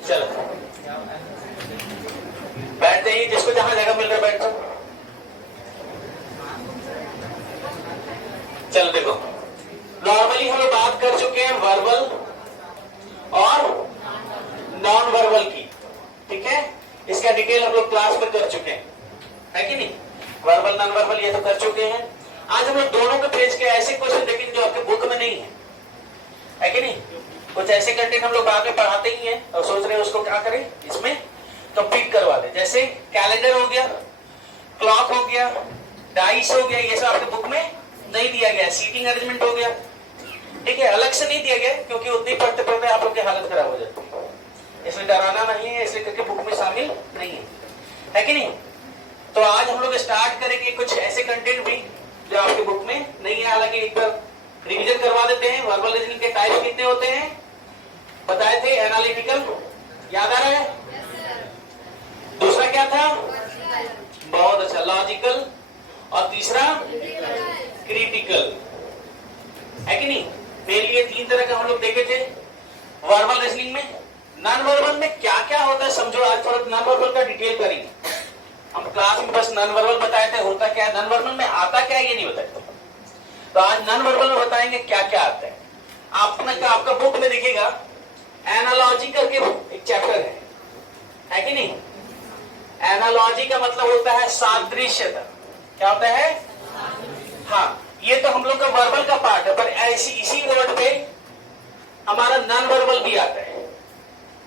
चलो बैठ जाइए, जिसको जहां जगह मिल रहा है बैठ जाओ। चलो देखो, नॉर्मली हम लोग बात कर चुके हैं वर्बल और नॉन वर्बल की, ठीक है। इसका डिटेल हम लोग क्लास में कर चुके हैं, है कि नहीं। वर्बल नॉन वर्बल ये तो कर चुके हैं। आज हम लोग दोनों के पेज के ऐसे क्वेश्चन देखेंगे जो आपके बुक में नहीं है कि नहीं। कुछ ऐसे कंटेंट हम लोग बाद में पढ़ाते ही हैं और सोच रहे हैं उसको क्या करें, इसमें कंप्लीट करवा दें। जैसे कैलेंडर हो गया, क्लॉक हो गया, डाइस हो गया, ये सब आपके बुक में नहीं दिया गया। सीटिंग अरेंजमेंट हो गया, ठीक है, अलग से नहीं दिया गया क्योंकि उतनी पढ़ते पढ़ते आप लोग की हालत खराब हो जाती है, इसलिए डराना नहीं है, इसलिए करके बुक में शामिल नहीं है कि नहीं। तो आज हम लोग स्टार्ट करेंगे कुछ ऐसे कंटेंट भी जो आपके बुक में नहीं है। हालांकि एक बार रिवीजन करवा देते हैं। वर्बल रीजनिंग के टाइप कितने होते हैं बताए थे, एनालिटिकल याद आ रहा है, दूसरा क्या था, बहुत अच्छा, लॉजिकल, और तीसरा क्रिटिकल, है कि नहीं। मेरे लिए 3 तरह का हम लोग देखे थे वर्बल रीजनिंग में। नॉन वर्बल में क्या क्या होता है समझो, आज थोड़ा नॉन वर्बल का डिटेल करेंगे। हम क्लास में बस नॉन वर्बल बताए थे होता क्या है, नॉन वर्बल में आता क्या है ये नहीं बताए। तो आज नॉन वर्बल में बताएंगे क्या क्या आता है। आपका बुक में दिखेगा एनालॉजी करके एक चैप्टर है कि नहीं। एनालॉजी का मतलब होता है सादृश्यता। क्या होता है, हाँ, ये तो हम लोग का वर्बल का पार्ट है, पर इसी वर्ड पे हमारा नॉन वर्बल भी आता है,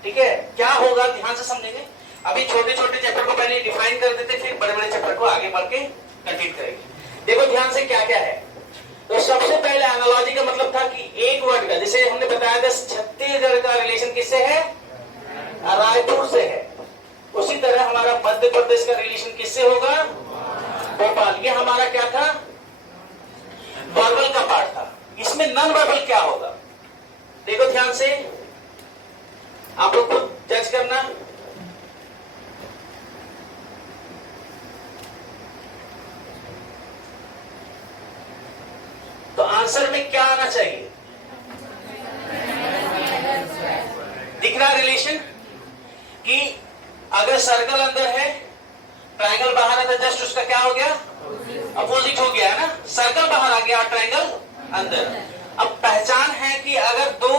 ठीक है। क्या होगा ध्यान से समझेंगे। अभी छोटे छोटे चैप्टर को पहले डिफाइन कर देते, फिर बड़े बड़े चैप्टर को आगे बढ़ के कंप्लीट करेंगे। देखो ध्यान से क्या क्या है। तो सबसे पहले एनालॉजी का मतलब था कि एक वर्ड का, जैसे हमने बताया था छत्तीसगढ़ का रिलेशन किससे है, रायपुर से है, उसी तरह हमारा मध्य प्रदेश का रिलेशन किससे होगा, भोपाल। ये हमारा क्या था, वर्बल का पार्ट था। इसमें नॉन वर्बल क्या होगा देखो ध्यान से, आप लोग खुद जज करना। तो आंसर में क्या आना चाहिए, दिख रहा रिलेशन कि अगर सर्कल अंदर है, ट्रायंगल बाहर है, तो जस्ट उसका क्या हो गया, अपोजिट हो गया है ना। सर्कल बाहर आ गया, ट्रायंगल अंदर। अब पहचान है कि अगर 2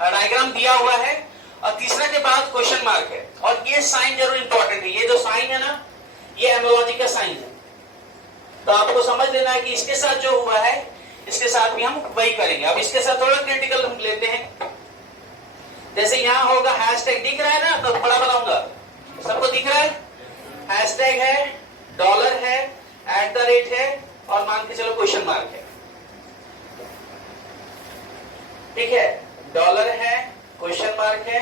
डायग्राम दिया हुआ है और तीसरा के बाद क्वेश्चन मार्क है, और ये साइन जरूर इंपॉर्टेंट है। ये जो साइन है ना, ये एनालॉजी का साइन है। तो आपको समझ लेना है कि इसके साथ जो हुआ है इसके साथ भी हम वही करेंगे। अब इसके साथ थोड़ा क्रिटिकल हम लेते हैं। जैसे यहां होगा हैशटैग, दिख रहा है ना, तो बड़ा बनाऊंगा, सबको दिख रहा है। हैशटैग है, डॉलर है, @ है, और मान के चलो क्वेश्चन मार्क है, ठीक है। डॉलर है, क्वेश्चन मार्क है,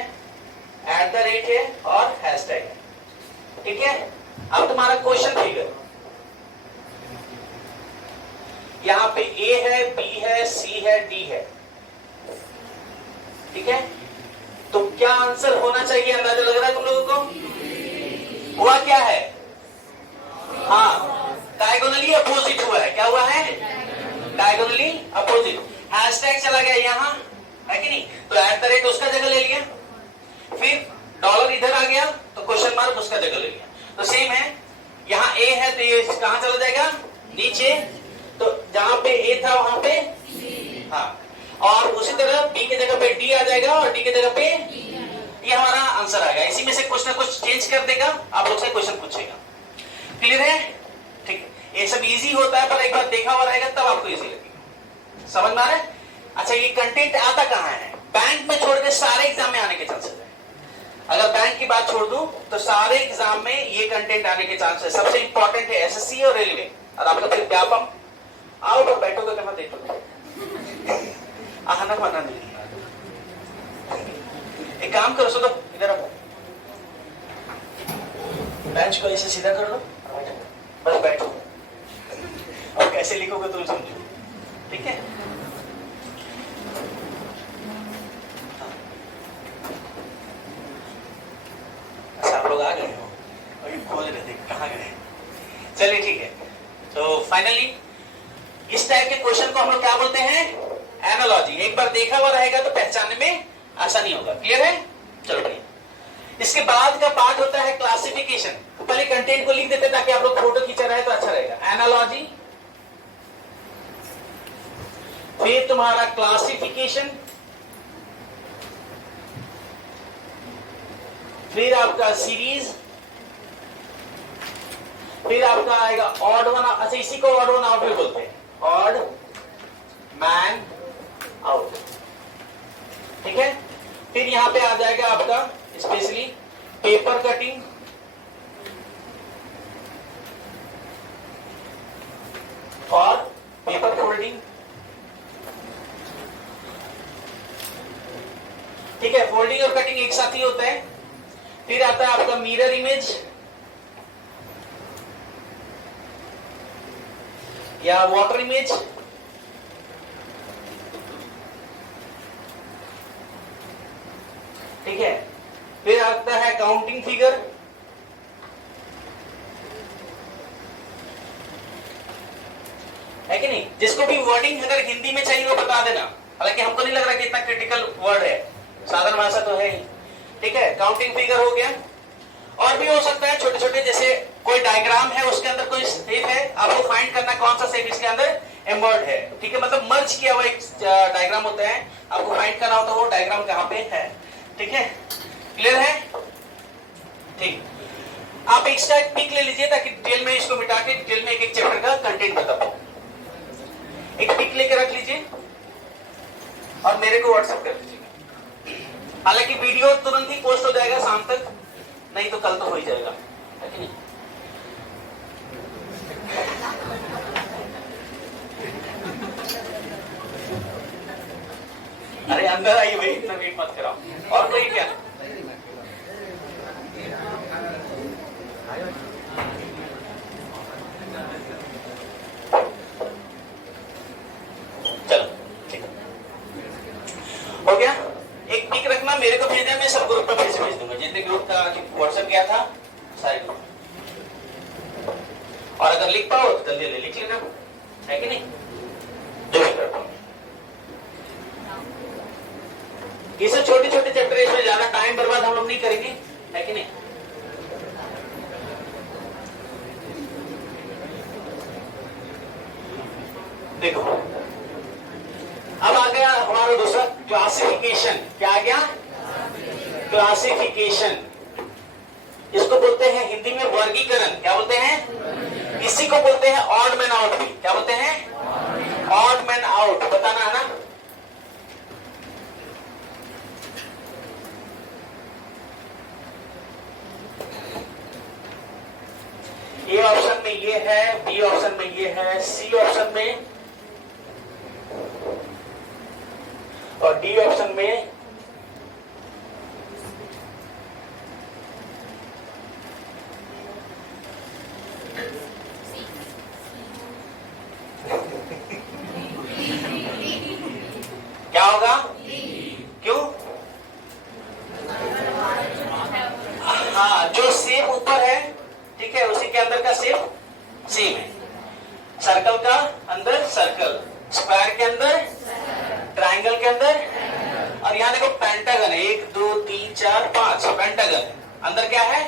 @ है और हैशटैग है, ठीक है। अब तुम्हारा क्वेश्चन फिगर, यहां पे A है, B है, C है, D है, ठीक है। तो क्या आंसर होना चाहिए, अंदाजा लग रहा है तुम लोगों को, हुआ क्या है, हाँ, डायगोनली अपोजिट हुआ है। क्या हुआ है, डायगोनली अपोजिट। हैशटैग चला गया यहां, है कि नहीं, तो @ उसका जगह ले लिया, फिर डॉलर इधर आ गया तो क्वेश्चन मार्क उसका जगह ले लिया। तो सेम है, यहां A है तो ये कहां चला जाएगा, नीचे, तो जहां पे A था वहां पे, हाँ, और उसी तरह B की जगह पे D आ जाएगा और D की जगह पे ये हमारा आंसर आ गया। इसी में से कुछ ना कुछ चेंज कर देगा, आप लोग से क्वेश्चन पूछेगा। क्लियर है, ठीक है। ये सब इजी होता है, पर एक बार देखा हुआ रहेगा तब आपको इजी लगेगा, समझ में आ रहा है। अच्छा, ये कंटेंट आता कहां है, बैंक में छोड़ के सारे एग्जाम में आने के चांसेस है। अगर बैंक की बात छोड़ दूं तो सारे एग्जाम में ये कंटेंट आने के चांसेस। सबसे इंपॉर्टेंट है एसएससी और रेलवे, और आपका फिर व्यापम। आओ तो बैठोगे तो मैं देखोगे, आना माना नहीं। एक काम करो, सो तो इधर आओ, बेंच को ऐसे सीधा कर लो, बस बैठो, और कैसे लिखोगे तुम समझो, ठीक है। आप लोग आ गए हो और ये खोज रहे थे कहाँ गए। चलिए ठीक है। तो फाइनली इस टाइप के क्वेश्चन को हम लोग क्या बोलते हैं, एनालॉजी, एक बार देखा हुआ रहेगा तो पहचानने में आसानी होगा। क्लियर है? चलो बढ़िया। इसके बाद का पार्ट होता है क्लासिफिकेशन। पहले कंटेंट को लिख देते ताकि आप लोग फोटो खींचा रहे तो अच्छा रहेगा। एनालॉजी, फिर तुम्हारा क्लासिफिकेशन, फिर आपका सीरीज, फिर आपका आएगा ऑड वन। अच्छा, इसी को ऑड वन आउट भी बोलते हैं, ऑड मैन आउट। ठीक है? फिर यहां पे आ जाएगा आपका स्पेशली पेपर कटिंग, और पेपर फोल्डिंग। ठीक है, फोल्डिंग और कटिंग एक साथ ही होता है। फिर आता है आपका मिरर इमेज या वाटर इमेज। ठीक है, फिर आता है काउंटिंग फिगर, है कि नहीं? जिसको भी वर्डिंग अगर हिंदी में चाहिए वो बता देना, हालांकि हमको नहीं लग रहा कि इतना क्रिटिकल वर्ड है, साधारण भाषा तो है ही। ठीक है, काउंटिंग फिगर हो गया। और भी हो सकता है छोटे छोटे, जैसे कोई डायग्राम है उसके अंदर कोई शेप है, आपको फाइंड करना कौन सा शेप इसके अंदर एम्बर्ड है। ठीक है, मतलब मर्ज किया हुआ एक डायग्राम होता है, आपको फाइंड करना होता है वो डायग्राम कहां पे है। ठीक है, क्लियर है? ठीक, आप एक्स्ट्रा पिक ले लीजिए ताकि डिटेल में इसको मिटा के डिटेल में एक एक चैप्टर का कंटेंट बता पाऊं। एक पिक लेके रख लीजिए और मेरे को व्हाट्सएप कर दीजिए। हालांकि वीडियो तुरंत ही पोस्ट हो जाएगा शाम तक, नहीं तो कल तो हो ही जाएगा, है कि नहीं? अरे अंदर आइए भाई, इतना वेट मत कराओ। और कोई क्या? चलो ठीक है, हो गया। एक पिक रखना, मेरे को भेजना, मैं सब ग्रुप में भेज दूंगा, जितने ग्रुप का व्हाट्सएप किया था सारे ग्रुप। और अगर लिख पाओ तो जल्दी लिख लेना, है कि नहीं? जो भी कर पाओ। ये सब छोटे छोटे चैप्टर, इसमें ज्यादा टाइम बर्बाद हम लोग नहीं करेंगे, है कि नहीं? देखो, अब आ गया हमारा दूसरा क्लासिफिकेशन। क्या आ गया? क्लासिफिकेशन। इसको बोलते हैं हिंदी में वर्गीकरण। क्या बोलते हैं? इसी को बोलते हैं ऑड मैन आउट भी। क्या बोलते हैं? Odd man out. बताना है ना? ए ऑप्शन में ये है, बी ऑप्शन में ये है, सी ऑप्शन में और डी ऑप्शन में क्या होगा? क्यों? हाँ, जो सेम ऊपर है, ठीक है, उसी के अंदर का सेम सेम है। सर्कल का अंदर सर्कल, स्क्वायर के अंदर, ट्रायंगल के अंदर, और यहाँ देखो पेंटागन है, 1 2 3 4 5 पेंटागन। अंदर क्या है?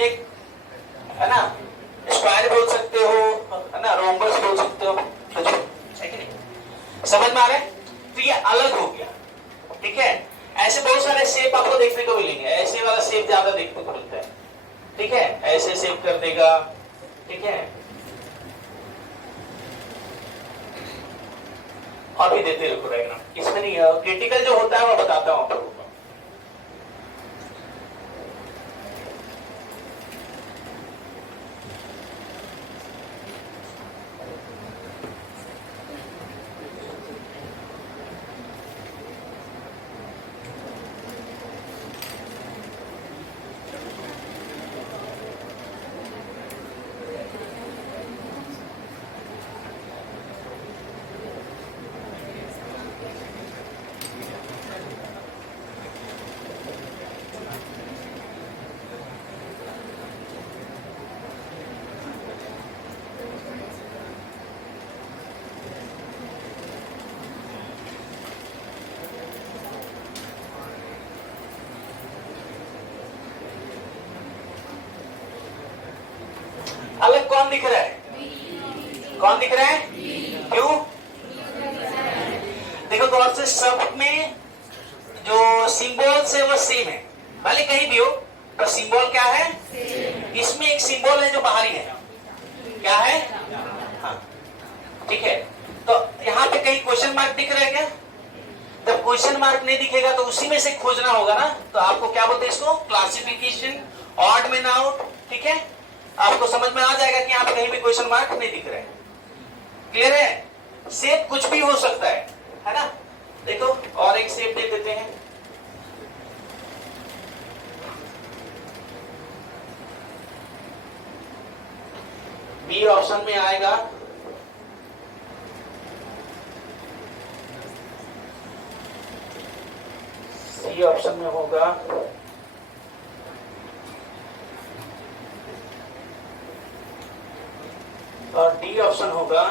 एक, है ना? स्क्वायर बोल सकते हो, है ना? रोम्बस बोल सकते हो, कुछ है कि नहीं? समझ में आ रहा है? तो ये अलग हो गया। ठीक है, ऐसे बहुत सारे शेप आपको देखने को मिलेंगे। ऐसे वाला शेप ज्यादा देखने को मिलता है। ठीक है, ऐसे शेप कर देगा। ठीक है, और भी देते रखो डायग्राम, इसमें नहीं क्रिटिकल जो होता है वो बताता हूं आप लोगों को। कौन दिख रहा है? कौन दिख रहा है? क्यों? देखो गौर से, सब में जो सिंबल्स है वो सेम है, भले कहीं भी हो पर सिंबल क्या है? इसमें एक सिंबल है जो बाहरी है, क्या है? हाँ, ठीक है। तो यहाँ पे कहीं क्वेश्चन मार्क दिख रहा है क्या? जब क्वेश्चन मार्क नहीं दिखेगा तो उसी में से खोजना होगा ना। तो आपको क्या बोलते हैं इसको? क्लासिफिकेशन ऑड में आउट। ठीक है, आपको समझ में आ जाएगा कि यहाँ पे कहीं भी क्वेश्चन मार्क नहीं दिख रहा है। क्लियर है? शेप कुछ भी हो सकता है ना। देखो और एक शेप दे देते हैं। बी ऑप्शन में आएगा सी ऑप्शन में होगा और डी ऑप्शन होगा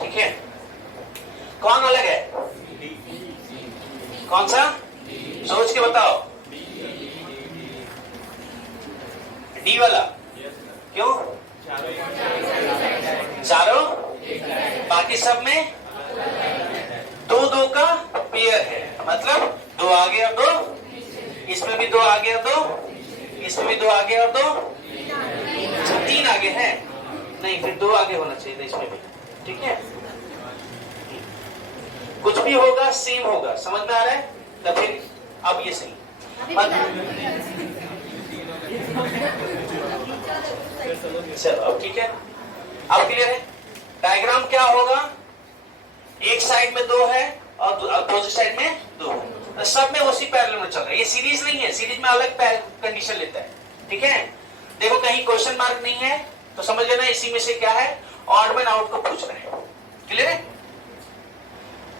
ठीक है। कौन अलग है? कौन सा? सोच के बताओ। डी वाला। क्यों? चारों बाकी सब में दो दो का पेयर है, मतलब दो आगे और दो, इसमें भी दो आगे और दो, इसमें भी दो आगे और दो, तीन आगे है नहीं, फिर दो आगे होना चाहिए इसमें भी। ठीक है, कुछ भी होगा सेम होगा, समझ में आ रहा है? तो फिर अब ये सही चलो अब ठीक है, अब क्लियर है। डायग्राम क्या होगा? एक साइड में दो है और अपोजिट साइड में दो है, तो सब में उसी पैरेलल में चल रहा है। ये सीरीज नहीं है, सीरीज में अलग कंडीशन लेता है। ठीक है, देखो कहीं क्वेश्चन मार्क नहीं है तो समझ लेना इसी में से क्या है, ऑड में आउट को पूछ रहे हैं। क्लियर है?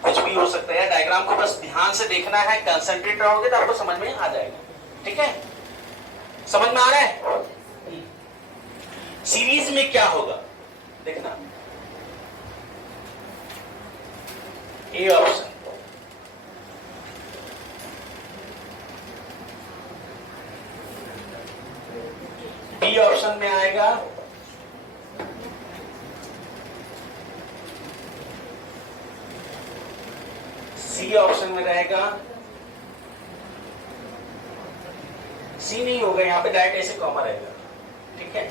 कुछ भी हो सकता है, डायग्राम को बस ध्यान से देखना है, कंसंट्रेट रहोगे तो आपको समझ में आ जाएगा। ठीक है, समझ में आ रहा है? सीरीज में क्या होगा देखना, ए ऑप्शन, बी ऑप्शन में आएगा सी ऑप्शन में रहेगा, सी नहीं होगा, यहां पे डायरेक्ट ऐसे कॉमा रहेगा। ठीक है,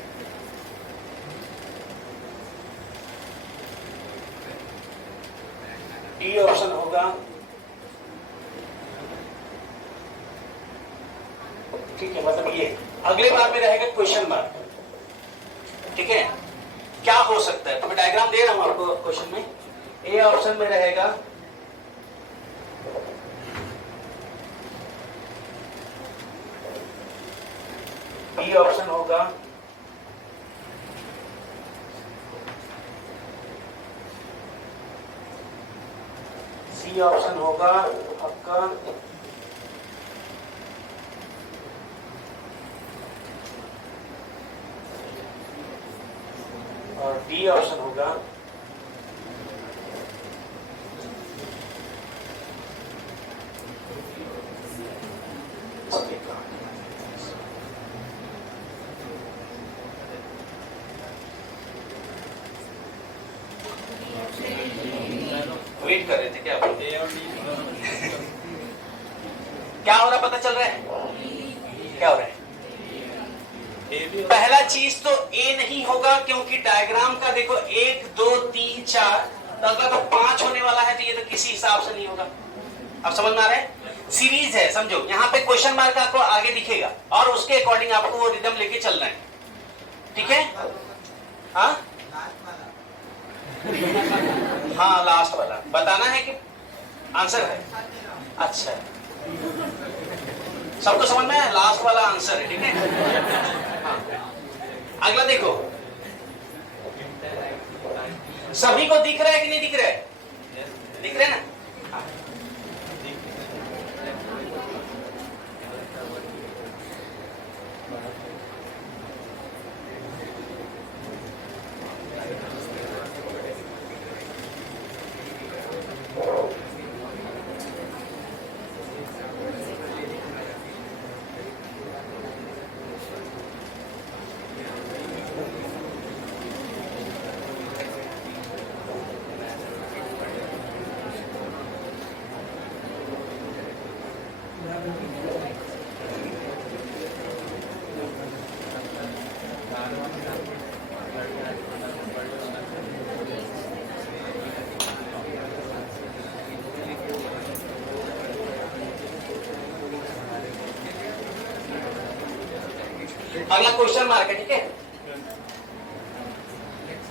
डी ऑप्शन होगा, ठीक है, मतलब ये अगले बार में रहेगा क्वेश्चन मार्क। ठीक है, क्या हो सकता है तो मैं डायग्राम दे रहा हूं आपको क्वेश्चन में। ए ऑप्शन में रहेगा बी ऑप्शन होगा, सी ऑप्शन होगा आपका, और डी ऑप्शन होगा वेट कर रहे थे क्या? क्या हो रहा पता चल रहा है? क्या हो रहा है? पहला चीज तो ए नहीं होगा, क्योंकि डायग्राम का देखो 1 2 3 4, तो अगला तो 5 होने वाला है, तो ये तो किसी हिसाब से नहीं होगा। अब समझ में आ रहा है? सीरीज है, समझो। यहाँ पे क्वेश्चन मार्क आपको आगे दिखेगा और उसके अकॉर्डिंग आपको वो रिदम लेके चलना है। ठीक है? हाँ हाँ, लास्ट वाला बताना है कि आंसर है। अच्छा, सबको समझ में है? लास्ट वाला आंसर है। ठीक है, हाँ। अगला देखो, सभी को दिख रहा है कि नहीं दिख रहा है? दिख रहा है ना? हाँ। अगला क्वेश्चन मार्क है, ठीक है।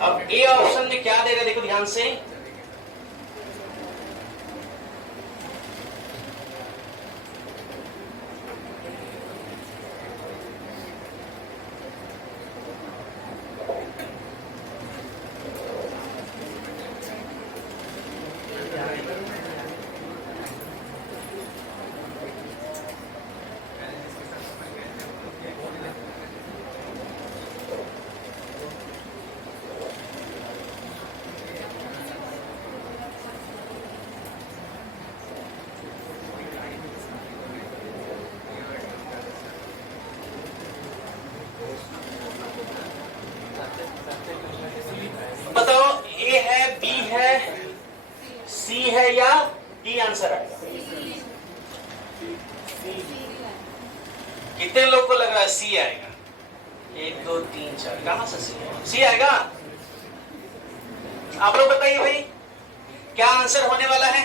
अब ए ऑप्शन में क्या देगा देखो ध्यान से, बताओ ए है, बी है, सी है या डी आंसर आएगा? कितने लोग को लग रहा है सी आएगा? 1 2 3 4, कहां से सी आएगा? आप लोग बताइए भाई क्या आंसर होने वाला है?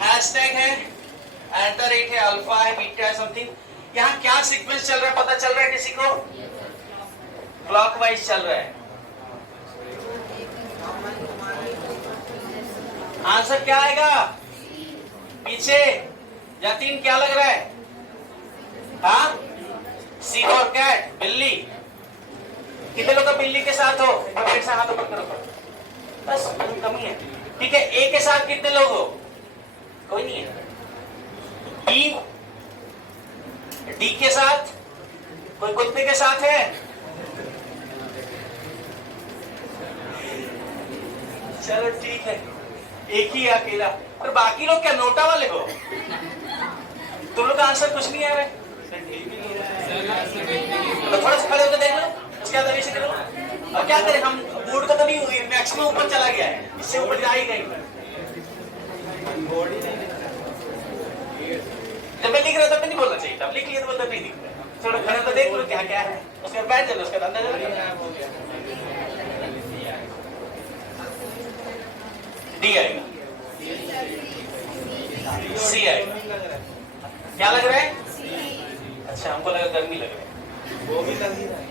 हैशटैग है, @ है, अल्फा है, बीटा है, समथिंग। यहाँ क्या सीक्वेंस चल रहा है पता चल रहा है किसी को? क्लॉकवाइज चल रहा है। आंसर क्या आएगा? पीछे या 3 क्या लग रहा है? हाँ, सी और कैट, बिल्ली। कितने लोग बिल्ली के साथ हो? फिर से हाथ ऊपर करो, बस कमी है, ठीक है। ए के साथ कितने लोग हो? कोई नहीं है। बी, डी के साथ कोई कुत्ते के साथ है? चलो ठीक है, एक ही अकेला। और बाकी लोग क्या नोटा वाले हो? तुम लोग का आंसर कुछ नहीं आ रहा है, तो थोड़ा सा खड़े होकर देख लो, उसके बाद अभी से करो। और क्या करें, हम बोर्ड का तभी मैक्सिमम ऊपर चला गया है, इससे ऊपर जा ही नहीं। जब मैं लिख रहा था नहीं बोलना चाहिए, तब लिख लिया तो बोलता नहीं दिख रहा। थोड़ा खड़े होकर देख लो क्या क्या है, उसके बाद बैठ जाओ, उसके बाद अंदर डी आएगा, सी आएगा। क्या लग रहा है? अच्छा, हमको लगा गर्मी लग रहा है, वो भी लग रहा है।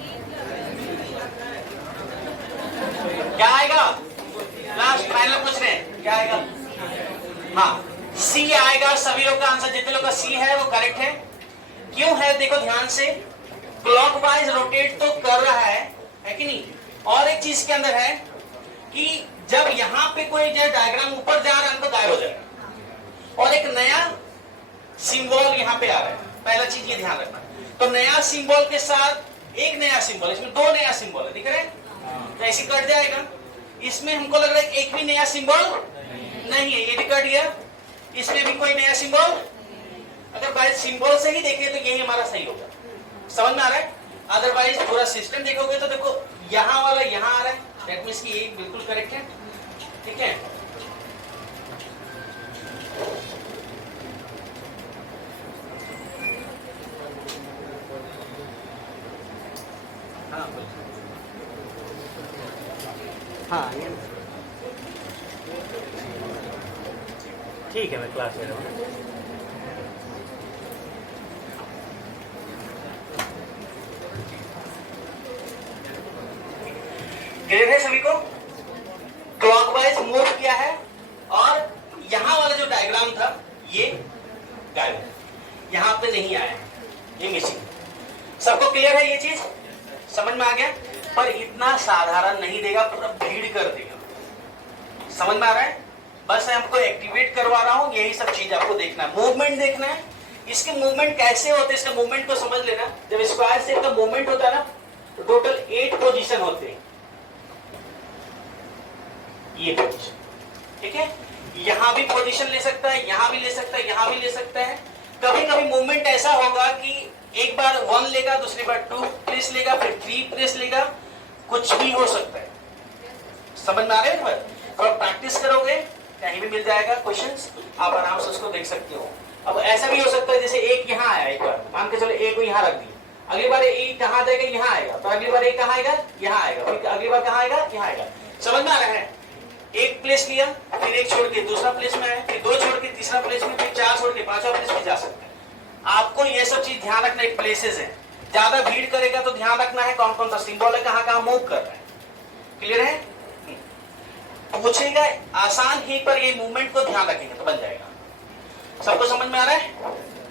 क्या आएगा? लास्ट फाइनल पूछ रहे हैं, क्या आएगा? हाँ, सी आएगा। सभी लोग का आंसर, जितने लोग का सी है वो करेक्ट है। क्यों है देखो ध्यान से, क्लॉकवाइज रोटेट तो कर रहा है कि नहीं? और एक चीज के अंदर है कि जब यहां पे कोई जो डायग्राम ऊपर जा रहा है तो गायब हो जाएगा, और एक नया सिंबल यहां पे आ रहा है। पहला चीज ये ध्यान रखना। तो नया सिंबल के साथ एक नया सिंबल, इसमें 2 नया सिंबल है, दिख रहे हैं? तो ऐसे कट जाएगा। इसमें हमको लग रहा है एक भी नया सिंबल नहीं है, ये भी कट गया। इसमें भी कोई नया सिंबल, अगर बाय सिंबल से ही देखें तो यही हमारा सही होगा। समझ में आ रहा है? अदरवाइज पूरा सिस्टम देखोगे तो देखो यहां वाला यहां आ रहा है, दैट मींस कि एक बिल्कुल करेक्ट है, ठीक है। हाँ, ठीक है, मैं क्लास ले रहा हूँ। क्लियर है सभी को? क्लॉकवाइज मूव किया है और यहां वाला जो डायग्राम था ये गायब, यहां पे नहीं आया, ये मिसिंग। सबको क्लियर है ये चीज? समझ में आ गया? पर इतना साधारण नहीं देगा, पूरा भीड़ कर देगा। समझ में आ रहा है? बस मैं आपको एक्टिवेट करवा रहा हूं, यही सब चीज आपको देखना है। मूवमेंट देखना है, इसके मूवमेंट कैसे होते हैं, इसके मूवमेंट को समझ लेना। जब स्क्वायर शेप का मूवमेंट होता है ना, तो टोटल 8 पोजीशन होते हैं। ये पोजीशन, ठीक है। यहां भी पोजीशन ले सकता है, यहां भी ले सकता है, यहां भी ले सकता है। कभी कभी मूवमेंट ऐसा होगा कि एक बार 1 लेगा, दूसरी बार 2 प्लेस लेगा, फिर 3 प्लेस लेगा, कुछ भी हो सकता है। समझ में आ रहे हैं? और प्रैक्टिस करोगे कहीं भी मिल जाएगा क्वेश्चंस, आप आराम से उसको देख सकते हो। अब ऐसा भी हो सकता है जैसे एक यहाँ आया, एक बार मान के चलो एक को यहाँ रख दिया, अगली बार एक कहाँ जाएगा, यहाँ आएगा, तो अगली बार एक कहाँ आएगा, यहाँ आएगा, फिर अगली बार कहाँ आएगा, यहाँ आएगा। समझ में आ रहा है? एक प्लेस लिया, फिर एक छोड़ के दूसरा प्लेस में आया, फिर 2 छोड़ के तीसरा प्लेस में, फिर 4 छोड़ के 5वां प्लेस में जा सकते हैं। आपको ये सब चीज ध्यान रखना, एक प्लेसेस है, ज्यादा भीड़ करेगा तो ध्यान रखना है कौन कौन सा सिंबल है, कहां कहां मूव कर रहा है। क्लियर है? पूछेगा आसान ही पर ये मूवमेंट को ध्यान रखेंगे तो बन जाएगा। सबको समझ में आ रहा है?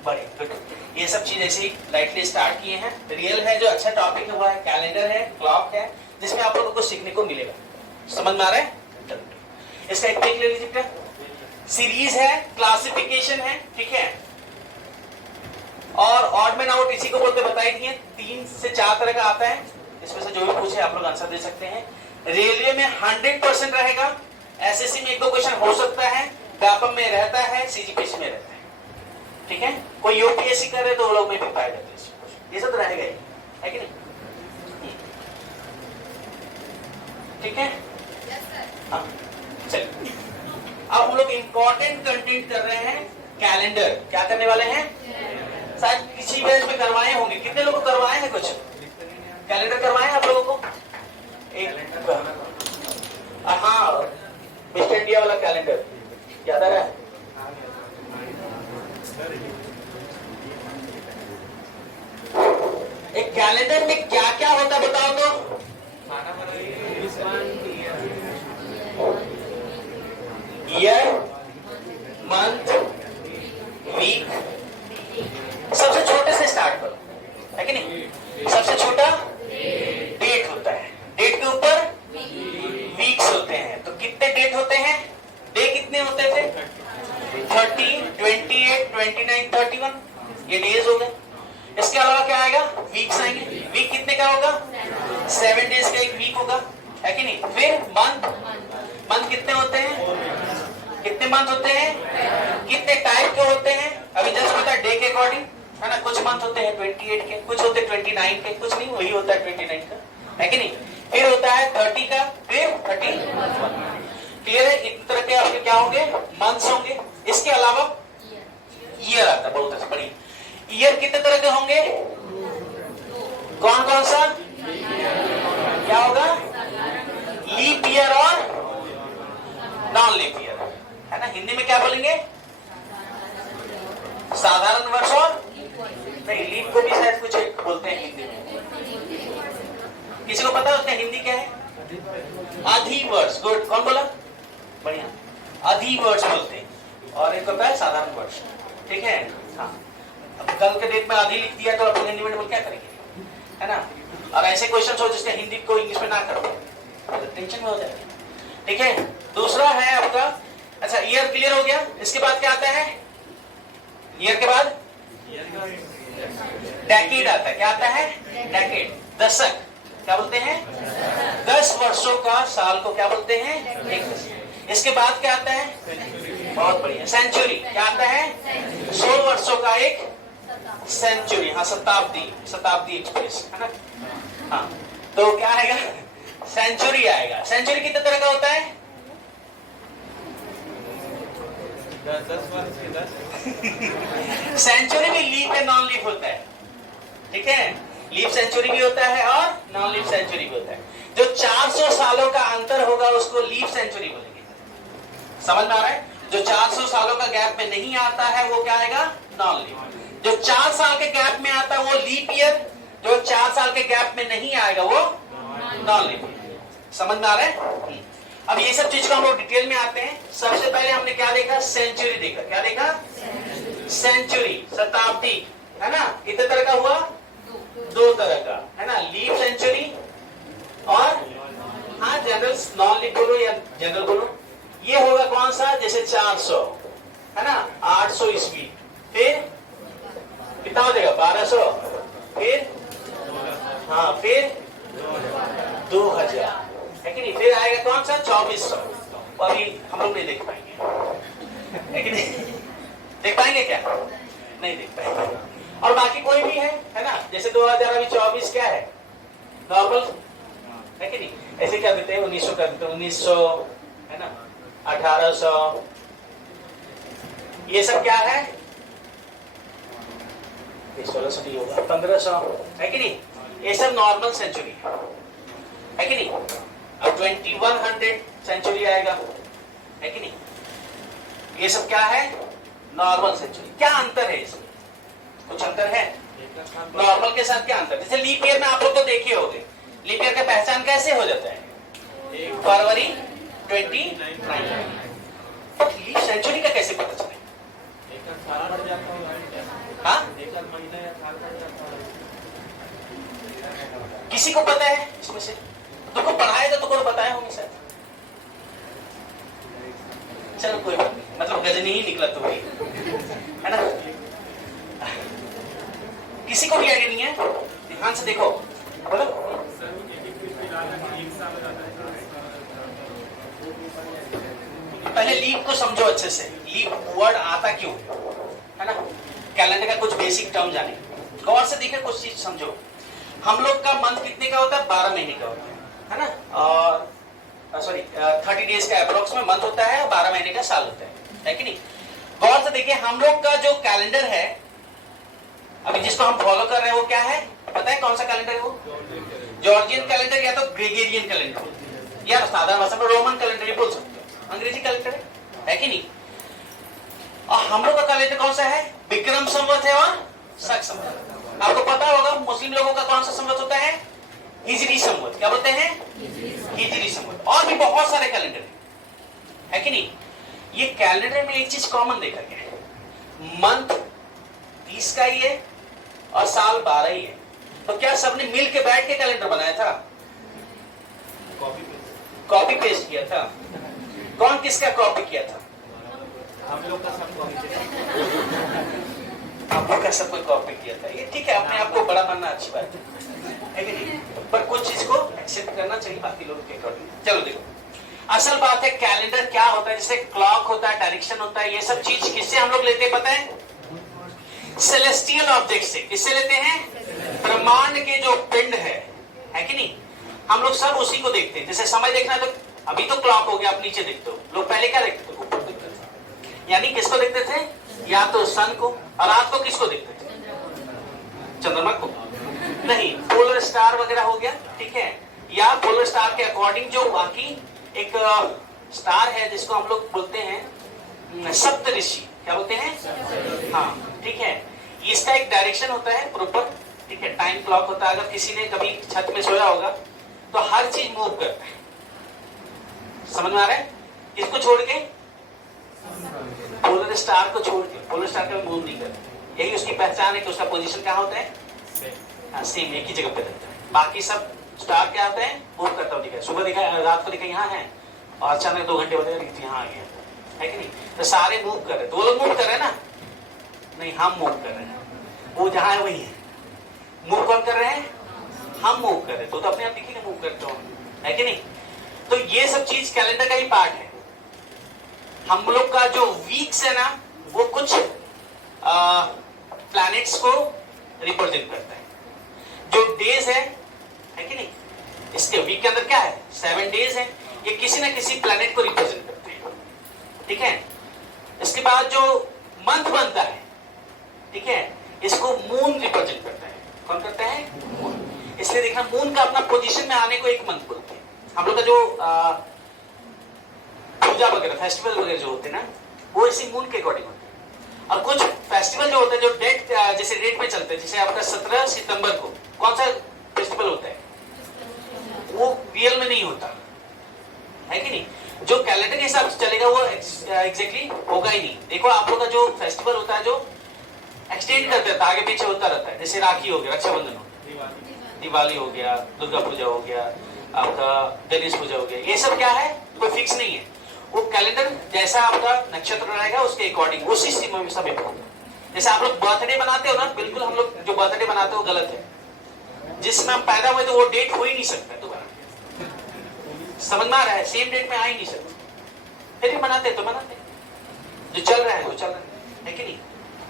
बड़े गुड। ये सब चीज ऐसे ही लाइटली स्टार्ट किए हैं। रियल है जो अच्छा टॉपिक है वो है कैलेंडर है, क्लॉक है, जिसमें आप लोगों को सीखने को मिलेगा। समझ में आ रहा है? इसका एक देख ले लीजिए। सीरीज है, क्लासिफिकेशन है, ठीक है, और ऑड में आउट इसी को बोलते बताई दिए। 3 से 4 तरह का आता है, इसमें से जो भी पूछे आप लोग आंसर दे सकते हैं। रेलवे में 100% रहेगा, एसएससी में 1-2 क्वेश्चन हो सकता है, व्यापम में रहता है, सीजीपीएससी में रहता है, ठीक है। कोई यूपीएससी कर रहे तो वो लोग में भी पाए जाते हैं, ये सब तो रहेगा ही, है कि नहीं? ठीक है, हाँ चलिए। अब हम लोग इंपॉर्टेंट कंटेंट कर रहे हैं, कैलेंडर। क्या करने वाले हैं? शायद किसी बैच में करवाए होंगे। कितने लोग करवाए हैं? कुछ कैलेंडर करवाए हैं आप लोगों को? एक हाँ, मिस्टर इंडिया वाला कैलेंडर याद आ रहा है? एक कैलेंडर में क्या क्या होता है बताओ तो? Year, month, week. सबसे छोटे से स्टार्ट करो, है कि नहीं? सबसे छोटा डेट होता है, डेट के ऊपर वीक्स होते हैं। तो कितने डेट होते हैं? डे कितने होते थे? 30, 28, 29, 31, ये डेज हो गए। इसके अलावा क्या आएगा? वीक्स आएंगे। वीक कितने का होगा? 7 डेज का एक वीक होगा, है कि नहीं? फिर मंथ, मंथ कितने होते हैं? कितने मंथ होते हैं? कितने टाइप के होते हैं? अभी जस्ट बता, डे के अकॉर्डिंग, है ना। कुछ मंथ होते हैं 28 के, कुछ होते हैं 29 के, कुछ नहीं, वही होता है 29 का, है कि नहीं? फिर होता है 30 का, फिर 30। क्लियर है? इतने तरह के आपके क्या होंगे? मंथ्स होंगे। इसके अलावा ईयर आता है, बहुत अच्छा, बड़ी। ईयर कितने तरह के होंगे? कौन कौन सा? क्या होगा? लीप ईयर और नॉन लीप ईयर, है ना। हिंदी में क्या बोलेंगे? साधारण वर्ष और नहीं, लीप को भी शायद कुछ बोलते हैं हिंदी में। किसी को पता है उसका हिंदी क्या है? अधिवर्ष। गुड, कौन बोला? बढ़िया, अधिवर्ष बोलते हैं। और एक होता है साधारण वर्ष, ठीक है। हाँ, अब कल के डेट में आधी लिख दिया तो आप हिंदी में क्या करेंगे, है ना। और ऐसे क्वेश्चन हो जिसके हिंदी को इंग्लिश में ना करो तो टेंशन में हो जाएगा, ठीक है। दूसरा है आपका, अच्छा ईयर क्लियर हो गया। इसके बाद क्या आता है? ईयर के बाद डेकेड आता है। क्या आता है? डेकेड, दशक। क्या बोलते हैं? 10 वर्षों का साल को क्या बोलते हैं? एक दशक। इसके बाद क्या आता है? बहुत बढ़िया, सेंचुरी। क्या आता है? 100 वर्षों का एक सेंचुरी। हाँ, शताब्दी, शताब्दी एक्सप्रेस, है ना। हाँ, तो क्या आएगा? सेंचुरी आएगा। सेंचुरी कितने तरह का होता है? 10 वर्ष के 10। सेंचुरी भी लीप एंड नॉन लीप होता है, ठीक है। लीप सेंचुरी भी होता है और नॉन लीप सेंचुरी भी होता है। जो 400 सालों का अंतर होगा उसको लीप सेंचुरी बोलेंगे। समझ में आ रहा है? जो 400 सालों का गैप में नहीं आता है वो क्या आएगा? Non leap. जो 4 साल के गैप में आता है वो लीप ईयर, जो 4 साल के गैप में नहीं आएगा वो नॉन लीप। समझ में आ रहा है? अब ये सब चीज को हम लोग डिटेल में आते हैं। सबसे पहले हमने क्या देखा? सेंचुरी देखा। क्या देखा? सेंचुरी, शताब्दी, है ना। कितने तरह का हुआ? 2 तरह का, है ना। लीप सेंचुरी और हाँ जनरल, नॉन लीप बोलो या जनरल बोलो। ये होगा कौन सा? जैसे 400, है ना, 800 ईस्वी, फिर कितना हो जाएगा? 1200, फिर हाँ, फिर 2000, है कि नहीं। फिर आएगा कौन सा? 2400। अभी हम लोग नहीं देख पाएंगे, है कि नहीं? देख पाएंगे क्या? नहीं देख पाएंगे। और बाकी कोई भी है ना। जैसे 2024 क्या है? नॉर्मल, है कि नहीं। ऐसे क्या देते हैं? 1900 कर देते हैं, 1900, है ना, 1800। ये सब क्या है? 1600 नहीं होगा, 1500, है कि नहीं। ये सब नॉर्मल सेंचुरी है कि नहीं। अब 2100 सेंचुरी आएगा, है कि नहीं। ये सब क्या है? Normal century. क्या अंतर है इसमें? कुछ अंतर है? नॉर्मल के साथ क्या अंतर? जैसे लीप ईयर में आप लोग तो देखे होंगे, लीप ईयर का पहचान कैसे हो जाता है? फरवरी 29। तो लीप सेंचुरी का कैसे पता चले? हाँ, किसी को पता है इसमें से? तुमको पढ़ाया था, तुमको बताए होंगे शायद। चलो कोई बात नहीं, मतलब गजनी ही निकला तो वही है ना। किसी को भी आइडिया नहीं है? ध्यान से देखो, बोलो। पहले लीप को समझो अच्छे से, लीप वर्ड आता क्यों है ना। कैलेंडर का कुछ बेसिक टर्म जाने, गौर से देखिए, कुछ चीज समझो। हम लोग का मंथ कितने का होता है? 12 महीने का होता है ना। और सॉरी 30 डेज का अप्रोक्स में मंथ होता है, 12 महीने का साल होता है कि नहीं। गौर से देखिए, हम लोग का जो कैलेंडर है अभी जिसको हम फॉलो कर रहे हैं वो क्या है पता है? कौन सा कैलेंडर है वो? जॉर्जियन कैलेंडर या तो ग्रेगोरियन कैलेंडर या साधारण भाषा में रोमन कैलेंडर ही बोल सकते हो, अंग्रेजी कैलेंडर है कि नहीं। और हम लोग का कैलेंडर कौन सा है? विक्रम संवत है और शक संवत। आपको पता होगा मुस्लिम लोगों का कौन सा संवत होता है? हिजरी संवत। क्या बोलते हैं? हिजरी संवत। और भी बहुत सारे कैलेंडर है कि नहीं। ये कैलेंडर में एक चीज कॉमन देखा गया है, मंथ 30 का ही है और साल 12 ही है। तो क्या सबने मिल के बैठ के कैलेंडर बनाया था? कॉपी पेस्ट किया था? कौन किसका कॉपी किया था? हम लोग का सब कॉपी। आप लोग का सब कोई कॉपी किया था। ये ठीक है, अपने आप को बड़ा मानना अच्छी बात है कि नहीं, पर कुछ चीज को एक्सेप्ट करना चाहिए बाकी लोगों के अकॉर्डिंग। चलो देखो, असल बात है कैलेंडर क्या होता है। जैसे क्लॉक होता है, डायरेक्शन होता है, ये सब चीज किससे हम लोग लेते हैं पता है? सेलेस्टियल ऑब्जेक्ट से। किससे लेते हैं? ब्रह्मांड के जो पिंड है कि नहीं, हम लोग सब उसी को देखते हैं। जैसे समय देखना है तो अभी तो क्लॉक हो गया, आप नीचे देखते हो, लोग पहले क्या देखते थे? ऊपर देखते थे। यानी किसको देखते थे? या तो सन को, और रात को किसको देखते थे? चंद्रमा को नहीं, पोलर स्टार वगैरह हो गया, ठीक है। या पोलर स्टार के अकॉर्डिंग जो बाकी एक स्टार है जिसको हम लोग बोलते हैं सप्तऋषि। क्या बोलते हैं? हाँ, ठीक है। इसका एक डायरेक्शन होता है प्रॉपर, ठीक है। टाइम क्लॉक होता है। अगर किसी ने कभी छत में सोया होगा तो हर चीज मूव करता है। समझ में आ रहा है? इसको छोड़ के, पोलर स्टार को छोड़ के, पोलर स्टार का मूव नहीं करता। यही उसकी पहचान है कि उसका पोजीशन क्या होता है? सेम, एक ही जगह पे रहता है। बाकी सब स्टार क्या होते हैं? मूव करता हुआ दिखा, सुबह दिखा, रात को दिखा यहाँ है, और अचानक 2 घंटे बाद यहाँ आ गया, है कि नहीं। तो सारे मूव कर रहे, तो वो लोग मूव कर रहे हैं ना? नहीं, हम मूव कर रहे हैं। वो जहां है वही है। मूव कौन कर रहे हैं? हम मूव कर रहे हैं। तो अपने आप दिखेगा मूव करते हो, है कि नहीं। तो ये सब चीज कैलेंडर का ही पार्ट है। हम लोग का जो वीक्स है ना, वो कुछ प्लैनेट्स को रिप्रेजेंट करता है। जो डेज है कि नहीं, इसके वीक के अंदर क्या है? 7 डेज है। ये किसी ना किसी प्लैनेट को रिप्रेजेंट करते हैं, ठीक है। इसके बाद जो मंथ बनता है, ठीक है, इसको मून रिप्रेजेंट करता है। कौन करता है? मून। इसलिए देखना, मून का अपना पोजीशन में आने को एक मंथ बोलते हैं। हम लोग का जो पूजा वगैरह, फेस्टिवल वगैरह जो होते हैं ना, वो इसी मून के अकॉर्डिंग होते हैं। और कुछ फेस्टिवल जो होते हैं, जो डेट जैसे डेट पे चलते हैं, जैसे आपका 17 सितंबर को कौन सा फेस्टिवल होता है? वो रियल में नहीं होता, है कि नहीं। जो कैलेंडर के हिसाब से चलेगा वो एग्जैक्टली होगा ही नहीं। देखो, आप लोग का जो फेस्टिवल होता है, जो एक्सटेंड कर देता है, आगे पीछे होता रहता है। जैसे राखी हो गया, रक्षाबंधन हो गया, दिवाली हो गया, दुर्गा पूजा हो गया, आपका गणेश पूजा हो गया, ये सब क्या है? कोई फिक्स नहीं है। वो कैलेंडर जैसा आपका नक्षत्र रहेगा उसके अकॉर्डिंग उसी सीमा में सब होता है। जैसे आप लोग बर्थडे बनाते हो ना, बिल्कुल हम लोग जो बर्थडे बनाते हो गलत है। जिसमें हम पैदा हुए तो वो डेट हो ही नहीं सकता दोबारा। समझ में आ रहा है? सेम डेट में आ ही नहीं सकता, फिर भी मनाते तो मनाते, जो चल रहा है वो चल रहा है कि नहीं।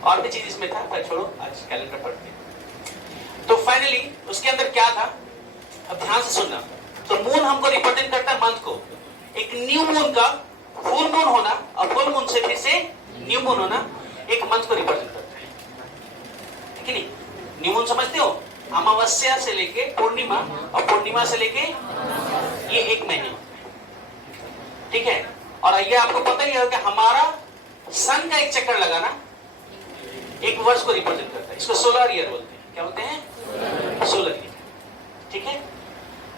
और भी चीज इसमें था, पर छोड़ो, आज कैलेंडर पढ़ते हैं। तो फाइनली उसके अंदर क्या था, अब ध्यान से सुनना। तो मून हमको रिप्रेजेंट करता है मंथ को। एक न्यू मून का फुल मून होना और फुल मून से फिर से न्यू मून होना एक मंथ को रिप्रेजेंट करता है कि नहीं। न्यू मून समझते हो? अमावस्या से लेके पूर्णिमा और पूर्णिमा से लेके ये एक महीने होता है, ठीक है। और ये आपको पता ही है कि हमारा सन का एक चक्कर लगाना एक वर्ष को रिप्रेजेंट करता है। इसको सोलर ईयर बोलते हैं। क्या बोलते हैं? Solar leap. ठीक है,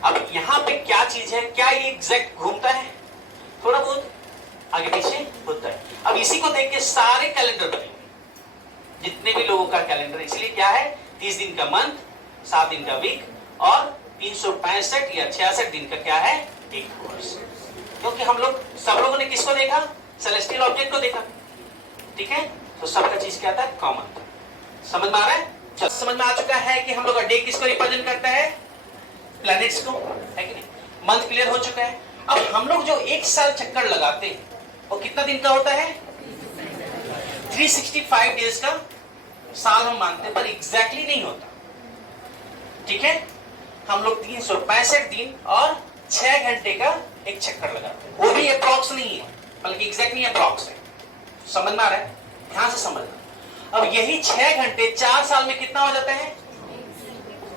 अब यहां पे क्या चीज है, क्या ये एग्जैक्ट घूमता है? थोड़ा बहुत आगे पीछे होता है। अब इसी को देख के सारे कैलेंडर बनेंगे, जितने भी लोगों का कैलेंडर। इसलिए क्या है, 30 दिन का मंथ, 7 दिन का वीक और 365 या 66 दिन का क्या है, एक वर्ष। क्योंकि हम लोग सब लोगों ने किसको देखा? सेलेस्टियल ऑब्जेक्ट को देखा। ठीक है, तो सबका चीज क्या था, कॉमन। समझ में आ रहा है? चलो, समझ में आ चुका है कि हम लोग का डे किसको रिप्रेजेंट करता है, प्लैनेट्स को, है कि नहीं? मंथ क्लियर हो चुका है। अब हम लोग जो एक साल चक्कर लगाते हैं वो कितना दिन का होता है? 365 डेज का साल हम मानते हैं, पर एग्जैक्टली नहीं होता। ठीक है, हम लोग 365 दिन और 6 घंटे का एक चक्कर लगाते हैं। वो भी अप्रॉक्स नहीं है, बल्कि एग्जैक्ट नहीं, अप्रॉक्स है। समझ में आ रहा है? ध्यान से समझना। अब यही 6 घंटे 4 साल में कितना हो जाता है?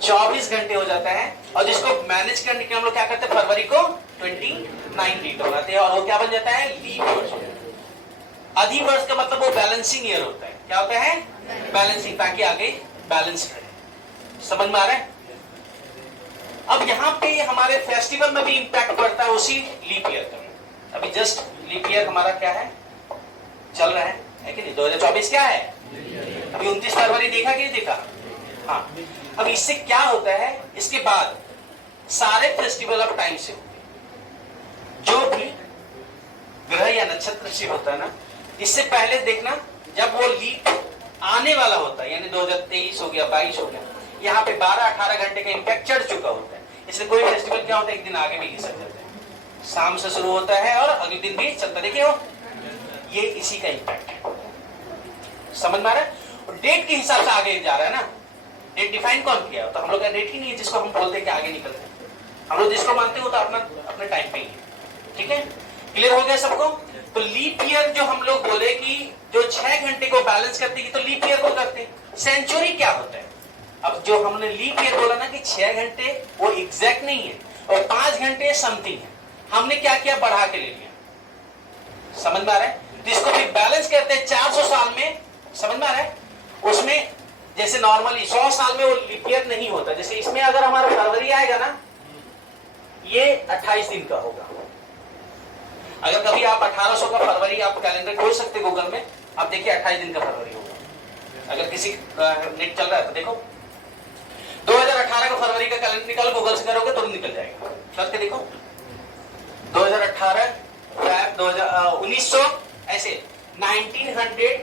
24 घंटे हो जाता है। और जिसको मैनेज करने के हम लोग क्या करते हैं, फरवरी को 29 डेट बनाते हैं और वो क्या बन जाता है, लीप वर्ष। अधिवर्ष का मतलब वो बैलेंसिंग ईयर होता है। क्या होता है? बैलेंसिंग, ताकि आगे बैलेंस रहे। समझ में आ रहा है? अब यहाँ पे हमारे फेस्टिवल में भी इंपैक्ट पड़ता है उसी लीप ईयर का। अभी जस्ट लीप ईयर हमारा क्या है, चल रहा है कि नहीं? 2024 क्या है? अभी 29 फरवरी देखा कि नहीं देखा? हाँ। अब इससे क्या होता है, इसके बाद सारे फेस्टिवल अब टाइम से होते हैं। जो भी ग्रह या नक्षत्र से होता है ना, इससे पहले देखना जब वो लीप आने वाला होता है, यानी 2023 हो गया, 22 हो गया, यहाँ पे 12-18 घंटे का इंपैक्ट चढ़ चुका होता है। इसलिए कोई फेस्टिवल क्या होता है, एक दिन आगे भी घिसक जाता है। शाम से शुरू होता है और अगले दिन भी चलता। देखिए हो, ये इसी का इंपैक्ट है। समझ में आ रहा है? और डेट के हिसाब से आगे जा रहा है ना। डेट डिफाइन कौन किया? तो हम लोग का डेट ही नहीं है जिसको हम बोलते हैं कि आगे निकल रहे हैं। हम लोग जिसको मानते हो तो अपने टाइम पे ही है। ठीक है, क्लियर हो गया सबको? तो लीप ईयर जो हम लोग बोले कि जो 6 घंटे को बैलेंस करती है, तो लीप ईयर को करते हैं। सेंचुरी क्या होता है? अब जो हमने लीप ईयर बोला ना कि 6 घंटे वो एग्जैक्ट नहीं है और 5 घंटे समथिंग है, हमने क्या किया, बढ़ा के ले लिया। समझ में आ रहा है? तो इसको भी बैलेंस करते हैं 400 साल में। समझ में आ रहा है? उसमें जैसे नॉर्मली 100 साल में वो लीप ईयर नहीं होता। जैसे इसमें अगर हमारा फरवरी आएगा ना, ये 28 दिन का होगा। अगर कभी आप 1800 का फरवरी आप कैलेंडर खोल सकते गूगल में, आप देखिए 28 दिन का फरवरी होगा। अगर किसी नेट चल रहा है तो देखो, 2018 का फरवरी का कैलेंडर निकालो, गूगल से करोगे तो निकल जाएगा। करके देखो, 2018 1900 ऐसे 1900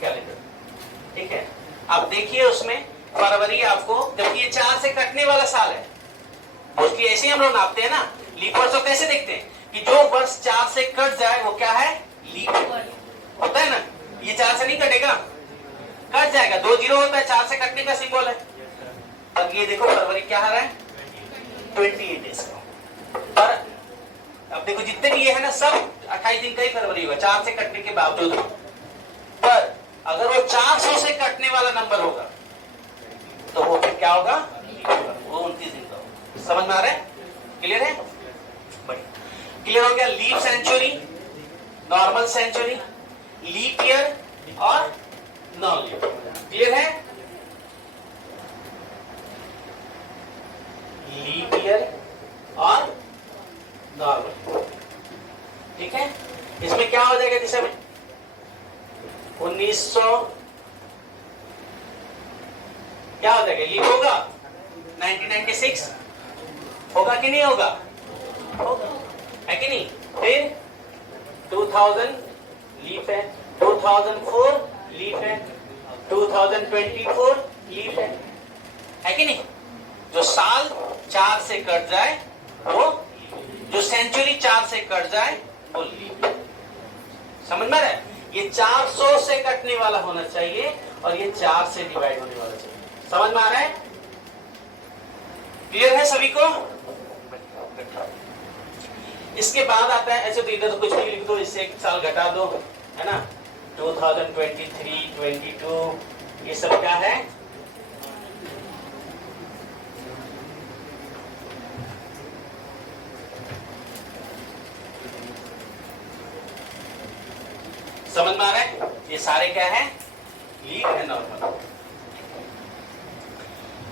कैलेंडर। ठीक है, अब देखिए उसमें फरवरी आपको, जबकि ये 4 से कटने वाला साल है, मोस्टली ऐसे ही हम लोग नापते हैं ना। लीप वर्ष को कैसे देखते हैं कि जो वर्ष 4 से कट जाए वो क्या है, लीप होता है ना। ये 4 से नहीं कटेगा, कट जाएगा। 2 जीरो होता है, 4 से कटने का सिंबल है। अब ये देखो फरवरी क्या आ रहा है, 28 डेज का। पर अब देखो जितने भी ये है ना, सब 28 दिन का ही फरवरी होगा 4 से कटने के बावजूद। पर अगर वो 400 से कटने वाला नंबर होगा तो वो फिर क्या होगा, वो 29 दिन का होगा। समझ में आ रहा है? क्लियर है? बढ़िया, क्लियर हो गया। Leap century, normal century, leap year और नॉन लीप। क्लियर है? लीप ईयर और नॉर्मल। ठीक है, इसमें क्या हो जाएगा, जैसे 1900 क्या हो जाएगा, लीप होगा। 1996 होगा कि नहीं होगा, होगा, है कि नहीं? फिर 2000 लीप है, 2004 लीप है, 2024 लीप है कि नहीं? जो साल 4 से कट जाए वो, जो सेंचुरी 4 से कट जाए वो लीप। समझ में आ रहा है? ये 400 से कटने वाला होना चाहिए और ये 4 से डिवाइड होने वाला चाहिए। समझ में आ रहा है? क्लियर है सभी को? इसके बाद आता है, ऐसे तो इधर तो कुछ भी लिख दो, इससे 1 साल घटा दो, है ना। 2023, 22 ये सब क्या है, समझ में आ रहा है? ये सारे क्या है, लीप है नॉर्मल।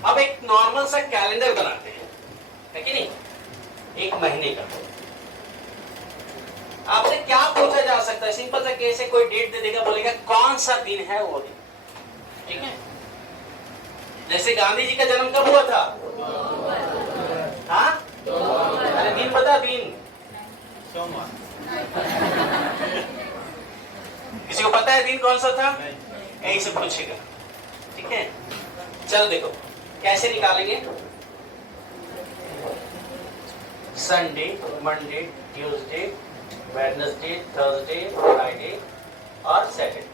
अब एक नॉर्मल सा कैलेंडर बनाते हैं, है कि नहीं, एक महीने का। आपसे क्या पूछा जा सकता है, सिंपल सा केस है, कोई डेट दे देगा, बोलेगा कौन सा दिन है वो दिन, ठीक है। जैसे गांधी जी का जन्म कब हुआ था? हाँ, अरे दिन बता, दिन सोमवार। किसी को पता है दिन कौन सा था? यही से पूछेगा, ठीक है। चलो देखो कैसे निकालेंगे। Sunday, Monday, Tuesday, Wednesday, Thursday, Friday और सैटरडे।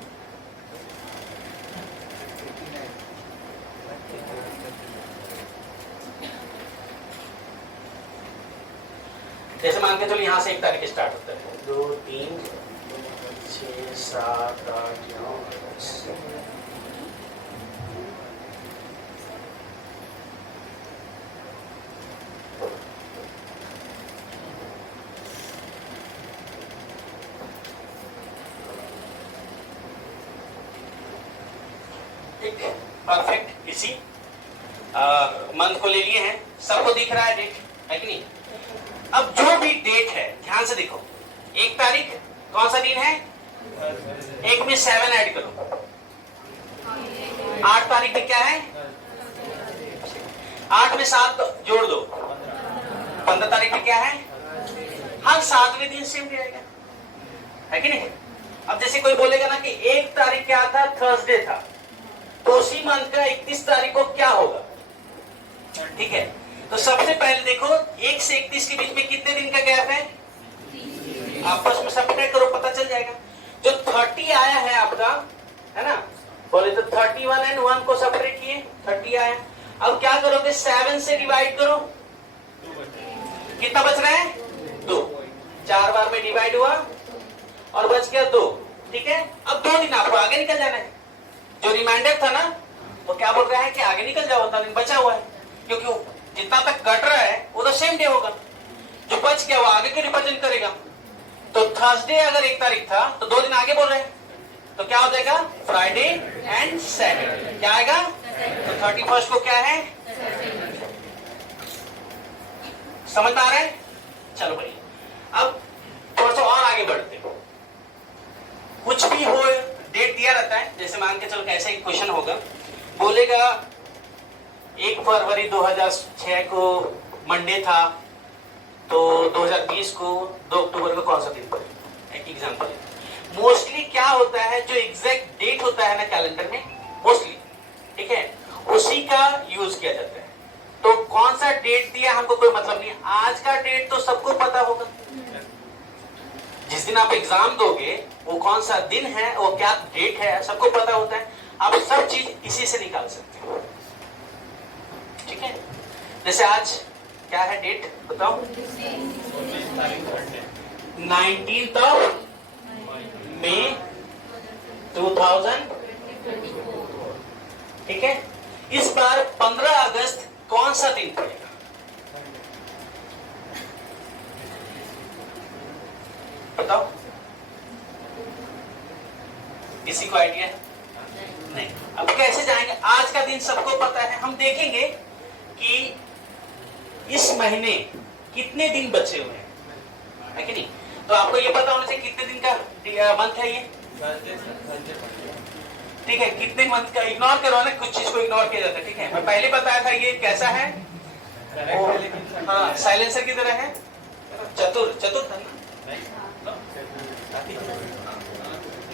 जैसे मान के चलो यहां से 1 तारीख स्टार्ट होता है, 2, 3, 6, 7, 8, 9, 10। एक परफेक्ट इसी मंथ को ले लिए हैं, सबको दिख रहा है डेट, है कि नहीं। अब जो भी डेट है ध्यान से देखो, 1 तारीख कौन सा दिन है? एक में 7 ऐड करो। 8 तारीख में क्या है? 8 में 7 जोड़ दो, 15 तारीख में क्या है? हर 7वें दिन सेम डे आएगा, है कि नहीं। अब जैसे कोई बोलेगा ना कि 1 तारीख क्या था? थर्सडे था, तो उसी मंथ का 31 तारीख को क्या होगा? ठीक है, तो सबसे पहले देखो 1 से 31 के बीच में कितने दिन का गैप है? आपस में सब्ट्रैक्ट करो, पता चल जाएगा। जो 30 आया है आपका, है ना, बोले तो 31 एंड 1 को सब्ट्रैक्ट किए, 30 आया। अब क्या करोगे? 7 से डिवाइड करो, कितना बच रहा है? 2। 4 बार में डिवाइड हुआ और बच गया 2, ठीक है। अब 2 दिन आपको आगे निकल जाना है। जो रिमाइंडर था ना, वो क्या बोल रहा है कि आगे निकल जाओ, उतना दिन बचा हुआ है, क्योंकि जितना तक कट रहा है वो तो सेम डे होगा, जो बच गया वो आगे के रिप्रेजेंट करेगा। तो थर्सडे अगर 1 तारीख था तो 2 दिन आगे बोल रहे हैं, तो क्या हो जाएगा? Friday and Saturday. क्या आएगा? तो 31 को क्या है? समझ में आ रहा है? चलो भाई, अब थोड़ा सा और आगे बढ़ते हैं। कुछ भी हो, डेट दिया रहता है, जैसे मान के चलो कैसे एक क्वेश्चन होगा, बोलेगा 1 फरवरी 2006 को मंडे था, तो 2020 को 2 अक्टूबर को कौन सा दिन पड़ेगा? एक एग्जांपल है। मोस्टली क्या होता है, जो एग्जैक्ट डेट होता है ना कैलेंडर में, मोस्टली, ठीक है, उसी का यूज किया जाता है। तो कौन सा डेट दिया हमको कोई मतलब नहीं, आज का डेट तो सबको पता होगा। जिस दिन आप एग्जाम दोगे वो कौन सा दिन है, वो क्या डेट है, सबको पता होता है। आप सब चीज इसी से निकाल सकते हो, ठीक है। जैसे आज क्या है डेट बताओ? 19th ऑफ मई 2000, ठीक है। इस बार 15 अगस्त कौन सा दिन पड़ेगा? बताओ, किसी को आइडिया है? नहीं। अब कैसे जाएंगे? आज का दिन सबको पता है, हम देखेंगे कि इस महीने कितने दिन बचे हुए हैं, है कि नहीं। तो आपको ये पता होना चाहिए कितने दिन का मंथ है ये, ठीक है। कितने मंथ का, इग्नोर करो ना, कुछ चीज को इग्नोर किया जाता है, ठीक है। मैं पहले बताया था ये कैसा है, हाँ साइलेंसर की तरह है, चतुर चतुर था ना,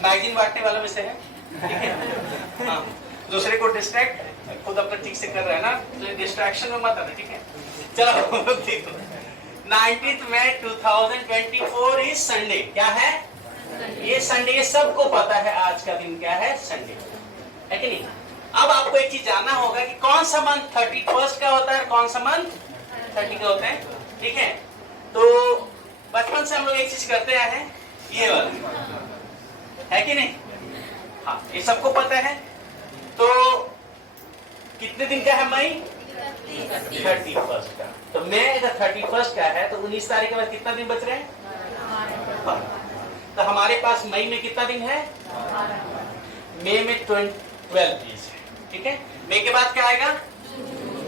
मैगजीन बांटने वालों में से है, ठीक है। हाँ, दूसरे को डिस्ट्रैक्ट, खुद अपना ठीक से कर रहा है ना, डिस्ट्रैक्शन में मत आना, ठीक है। चलो देखो, 19th मई 2024 इज संडे। क्या है ये? संडे। ये सबको पता है आज का दिन क्या है, संडे, है कि नहीं। अब आपको एक चीज जानना होगा कि कौन सा मंथ 31 का होता है, कौन सा मंथ 30 का होता है, ठीक है। तो बचपन से हम लोग एक चीज करते आए हैं, ये वाला, है कि नहीं। हाँ, ये सबको पता है। तो कितने दिन का है मई? 31 का। तो मई अगर 31 का है तो 19 तारीख के बाद कितना दिन बच रहे हैं? तो हमारे पास मई में कितना दिन है? मई में 12 डेज, ठीक है। मई के बाद क्या आएगा?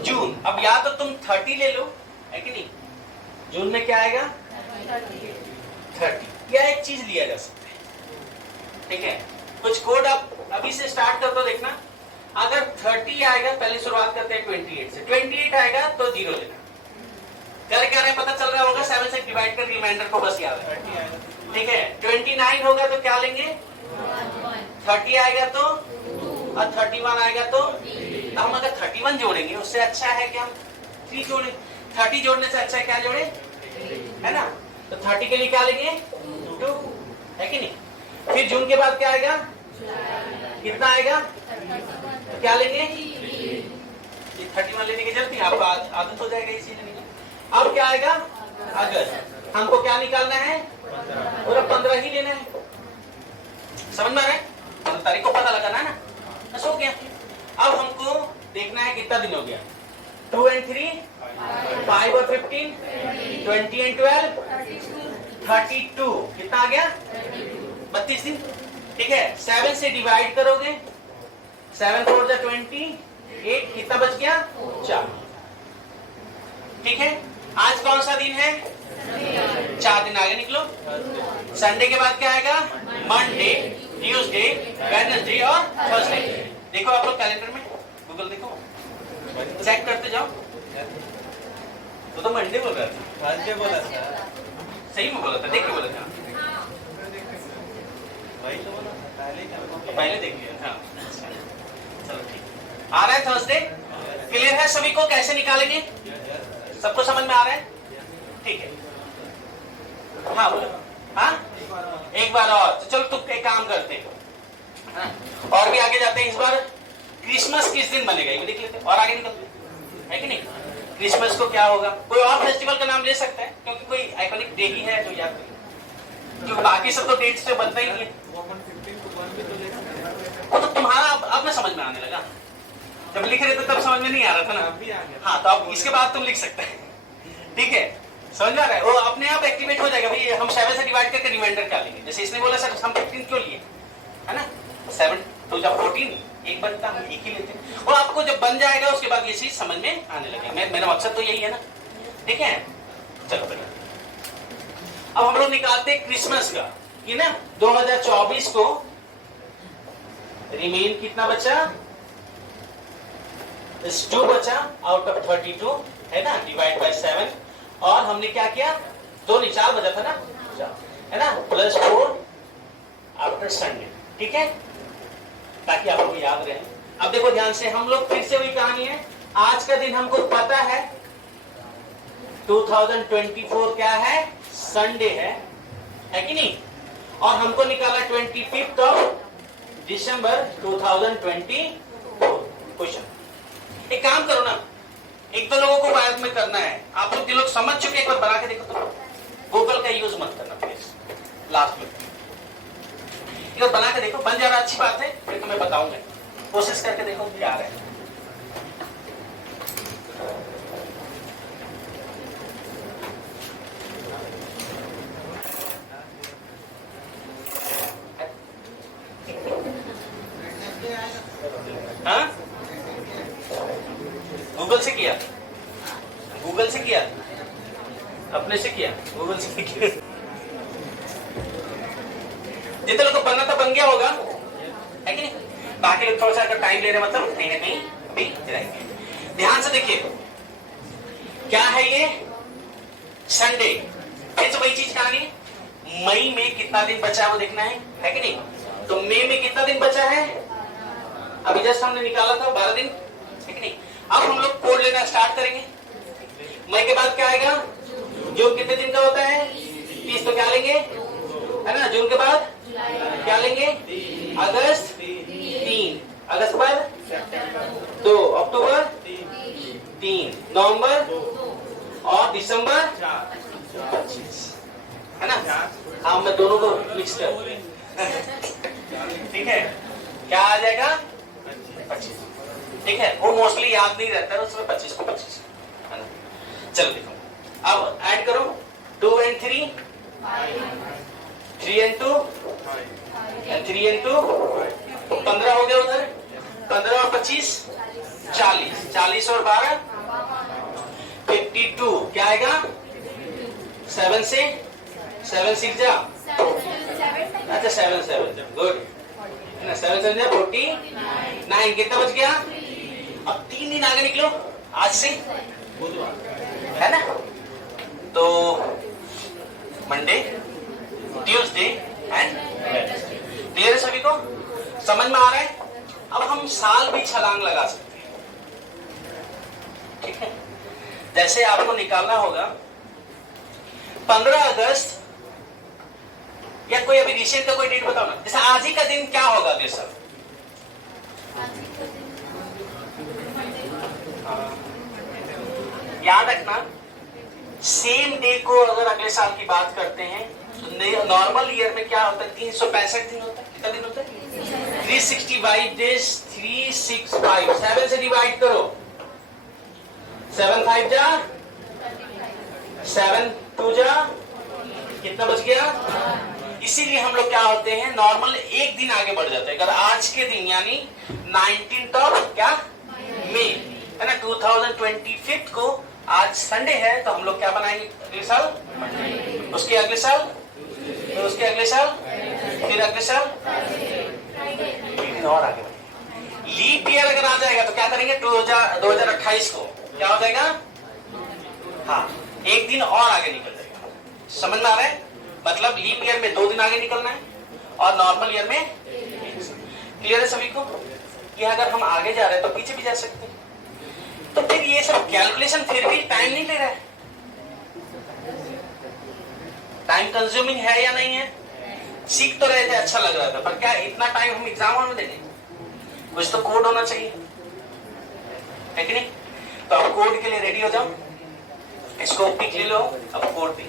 जून। अब या तो तुम 30 ले लो, है कि नहीं? जून में क्या आएगा? 30। या एक चीज लिया जा सकता है, ठीक है। कुछ कोड आप अभी से स्टार्ट कर दो, देखना। अगर 30 आएगा, पहले शुरुआत करते हैं 28 से। 28 आएगा तो 0 लेना। कर क्या रहे पता चल रहा होगा? 7 से डिवाइड कर रिमाइंडर को बस याद है, ठीक है। 29 होगा तो क्या लेंगे? 30 आएगा तो, और 31 आएगा तो। अब हम अगर 31 जोड़ेंगे, उससे अच्छा है कि हम 3 जोड़े। 30 जोड़ने से अच्छा है क्या जोड़े, है ना? तो 30 के लिए क्या लेंगे? 2, है कि नहीं? फिर जून के बाद क्या आएगा? कितना आएगा? क्या लेंगे? 31 लेने की जल्दी, आपको आदत हो जाएगा इसी लेने की। अब क्या आएगा? अगस्त। हमको क्या निकालना है? पूरा 15 ही लेना है। समझ में आ रहा है? 15 तारीख को पता लगाना है ना, बस हो गया। अब हमको देखना है कितना दिन हो गया। 2 and 3, 5 और 15, 20 and 12, 32। कितना आ गया? 32 दिन, ठीक है। 7 से डिवाइड करोगे, 7 4 जा 28, कितना बच गया? 4, ठीक है। आज कौन सा दिन है? 4 दिन आगे निकलो। संडे के बाद क्या आएगा? मंडे, ट्यूसडे, वेडनेसडे और थर्सडे। देखो आप लोग कैलेंडर में, गूगल देखो, चेक करते जाओ। तो मंडे बोल रहा था, थर्सडे बोला था, सही में बोला था, देख के बोला था, वही तो बोला था, पहले देख लिया। हाँ चलो ठीक। आ रहा है थर्सडे? क्लियर है सभी को? कैसे निकालेंगे? सबको समझ में आ रहा है? ठीक है। हाँ बोलो। हाँ एक बार और। तो चलो तुम एक काम करते हैं, हाँ? और भी आगे जाते हैं। इस बार क्रिसमस किस दिन बनेगा ये देख लेते हैं और आगे निकलते हैं, है कि नहीं? क्रिसमस को क्या होगा? कोई और फेस्टिवल का नाम ले सकता है, क्योंकि कोई आइकॉनिक डे ही है तो याद नहीं, क्योंकि बाकी सब तो डेट्स पे बनता ही नहीं है। वो तो तुम्हारा अब में समझ में आने लगा, जब लिख रहे थे तब समझ में नहीं आ रहा था ना। हाँ तो अब इसके बाद तुम लिख सकते हैं, ठीक है। समझ में आ रहा है? वो अपने आप एक्टिवेट हो जाएगा। भाई हम 7 से डिवाइड करके रिमाइंडर क्या लेंगे? जैसे इसने बोला सर हम 15 क्यों लिए, है ना? 7 तो जब 14 एक बनता, हम एक ही लेते हैं। और आपको जब बन जाएगा उसके बाद ये चीज समझ में आने लगेगा। मेरा मकसद तो यही है ना, ठीक है। चलो बढ़िया। अब हम लोग निकालते हैं क्रिसमस का, ये ना 2024 को रिमेन कितना बचा? 2 बचा आउट ऑफ 32, है ना, डिवाइड बाय 7। और हमने क्या किया? 2 नहीं 4 बचा था ना, है ना, +4 आफ्टर संडे, ठीक है, ताकि आपको याद रहे। अब देखो ध्यान से, हम लोग फिर से वही कहानी है। आज का दिन हमको पता है 2024 क्या है? संडे है कि नहीं? और हमको निकाला 25 ऑफ दिसंबर 2024 क्वेश्चन। एक काम करो ना, एक दो लोगों को बाद में करना है। आप लोग जो लोग समझ चुके एक बार बना के देखो तो। गूगल का यूज मत करना प्लीज लास्ट में, एक बार बना के देखो। बन जा रहा अच्छी बात है, फिर तुम्हें बताऊंगा। कोशिश करके देखो क्या आ रहा है। हाँ गूगल से किया, गूगल से किया, अपने से किया, गूगल से किया। जितने लोग को बनना था बन गया होगा, है कि नहीं? बाकी लोग थोड़ा सा अगर टाइम ले रहे मतलब कहीं ना कहीं अभी रहेंगे। ध्यान से देखिए क्या है ये? संडे। फिर से वही चीज कहानी, मई में कितना दिन बचा है वो देखना है कि नहीं? तो मई में कितना दिन बचा है? अभी जस्ट हमने निकाला था 12 दिन, है कि नहीं? अब हम लोग कोड लेना स्टार्ट करेंगे। मई के बाद क्या आएगा? जून कितने दिन का होता है? 30, तो क्या लेंगे, है ना? जून के बाद क्या लेंगे? अगस्त 3, अगस्त पर 2, अक्टूबर 3, नवंबर और दिसंबर 25, है ना? हाँ मैं दोनों को मिक्स कर, ठीक है। क्या आ जाएगा? 25, ठीक है। वो मोस्टली याद नहीं रहता है, उसमें 25 को 25, है ना? चलो देखो, अब ऐड करो 2 and 3, 3 and 2 and 3 and 2, 15 हो गया उधर। 15 और 25 40, 40 और 12 52, क्या आएगा 7 से 7 6 जा, अच्छा 7 7 गुड है ना, 7 7 जा 49, कितना बच गया? अब 3 दिन आगे निकलो आज से, है ना, तो Monday, Tuesday and Wednesday. Clear है सभी को? समझ में आ रहा है? अब हम साल भी छलांग लगा सकते हैं, ठीक है। जैसे आपको निकालना होगा 15 अगस्त या कोई अभी रिसेंट का कोई डेट बताओ ना, जैसे आज ही का दिन क्या होगा अगले साल? याद रखना, सेम डे को अगर अगले साल की बात करते हैं तो नॉर्मल ईयर में क्या होता है? 365 दिन होता है। कितना दिन होता है? 365 डेज, 365, 7 से डिवाइड करो, 7 5 जा, 7 2 जा, कितना बच गया? इसीलिए हम लोग क्या होते हैं, नॉर्मल एक दिन आगे बढ़ जाते हैं। अगर आज के दिन यानी 19 क्या मई है ना, 2025 को आज संडे है, तो हम लोग क्या बनाएंगे अगले साल? उसके अगले साल, तो उसके अगले साल, फिर अगले साल एक दिन और आगे बढ़ेंगे। लीप ईयर अगर आ जाएगा तो क्या करेंगे? 2028 को क्या हो जाएगा? हाँ, एक दिन और आगे निकल जाएगा। समझ में आ रहा है? मतलब लीप ईयर में 2 दिन आगे निकलना है और नॉर्मल ईयर में। क्लियर है सभी को? कि अगर हम आगे जा रहे हैं तो पीछे भी जा सकते हैं। तो फिर ये सब कैलकुलेशन फिर भी टाइम नहीं ले रहा है, टाइम कंज्यूमिंग है या नहीं है? सीख तो रहे थे, अच्छा लग रहा था, पर क्या इतना टाइम हम एग्जाम में देंगे? कुछ तो कोड होना चाहिए, है कि नहीं? तो अब कोड के लिए रेडी हो जाओ, इसको पिक ले लो, अब कोड भी।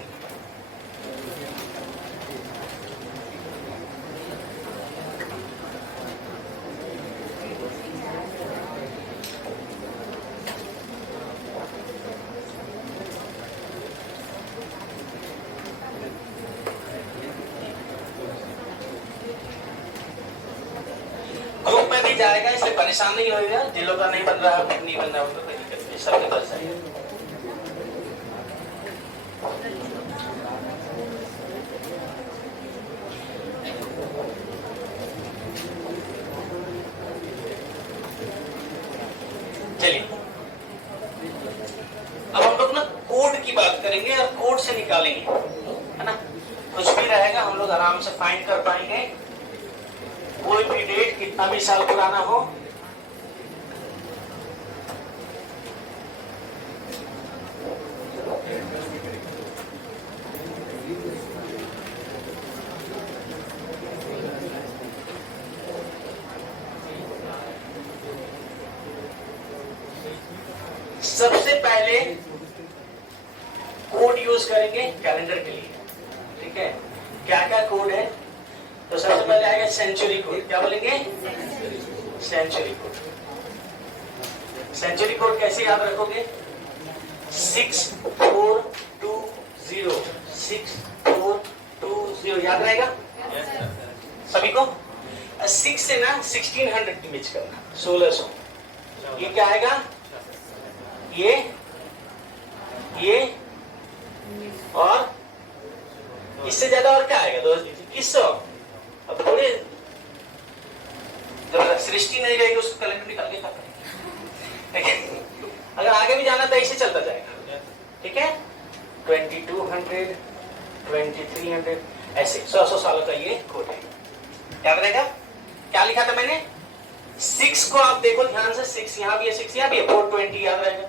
ग्रुप में भी जाएगा, इसलिए परेशान नहीं होगा। जिन लोग का नहीं बन रहा है, नहीं बन रहा उनको कोई दिक्कत नहीं, सबके पास जाएगा। चलिए, अब हम लोग ना कोड की बात करेंगे और कोड से निकालेंगे, है ना। कुछ भी रहेगा हम लोग आराम से फाइंड कर पाएंगे, कोई भी डेट कितना भी साल पुराना हो। सबसे पहले कोड यूज करेंगे कैलेंडर के लिए, ठीक है। क्या क्या कोड है? तो सबसे पहले आएगा सेंचुरी कोड। क्या बोलेंगे? Century code. सेंचुरी कोड कैसे याद रखोगे? 6420, 6420 याद रहेगा सभी को? 6 से ना 1600 की मिच करना, 1600। ये क्या आएगा? ये और इससे ज्यादा और क्या आएगा? 2100। अब थोड़े जब सृष्टि नहीं रहेगी उसको कैलेंडर निकाल के करेंगे। अगर आगे भी जाना तो ऐसे चलता जाएगा, ठीक है। 2200, 2300 ऐसे 100 सालों का ये कोड है। याद रहेगा? क्या लिखा था मैंने? 6 को आप देखो ध्यान से, 6 यहाँ भी है, 6 यहाँ भी है, 420 याद रहेगा,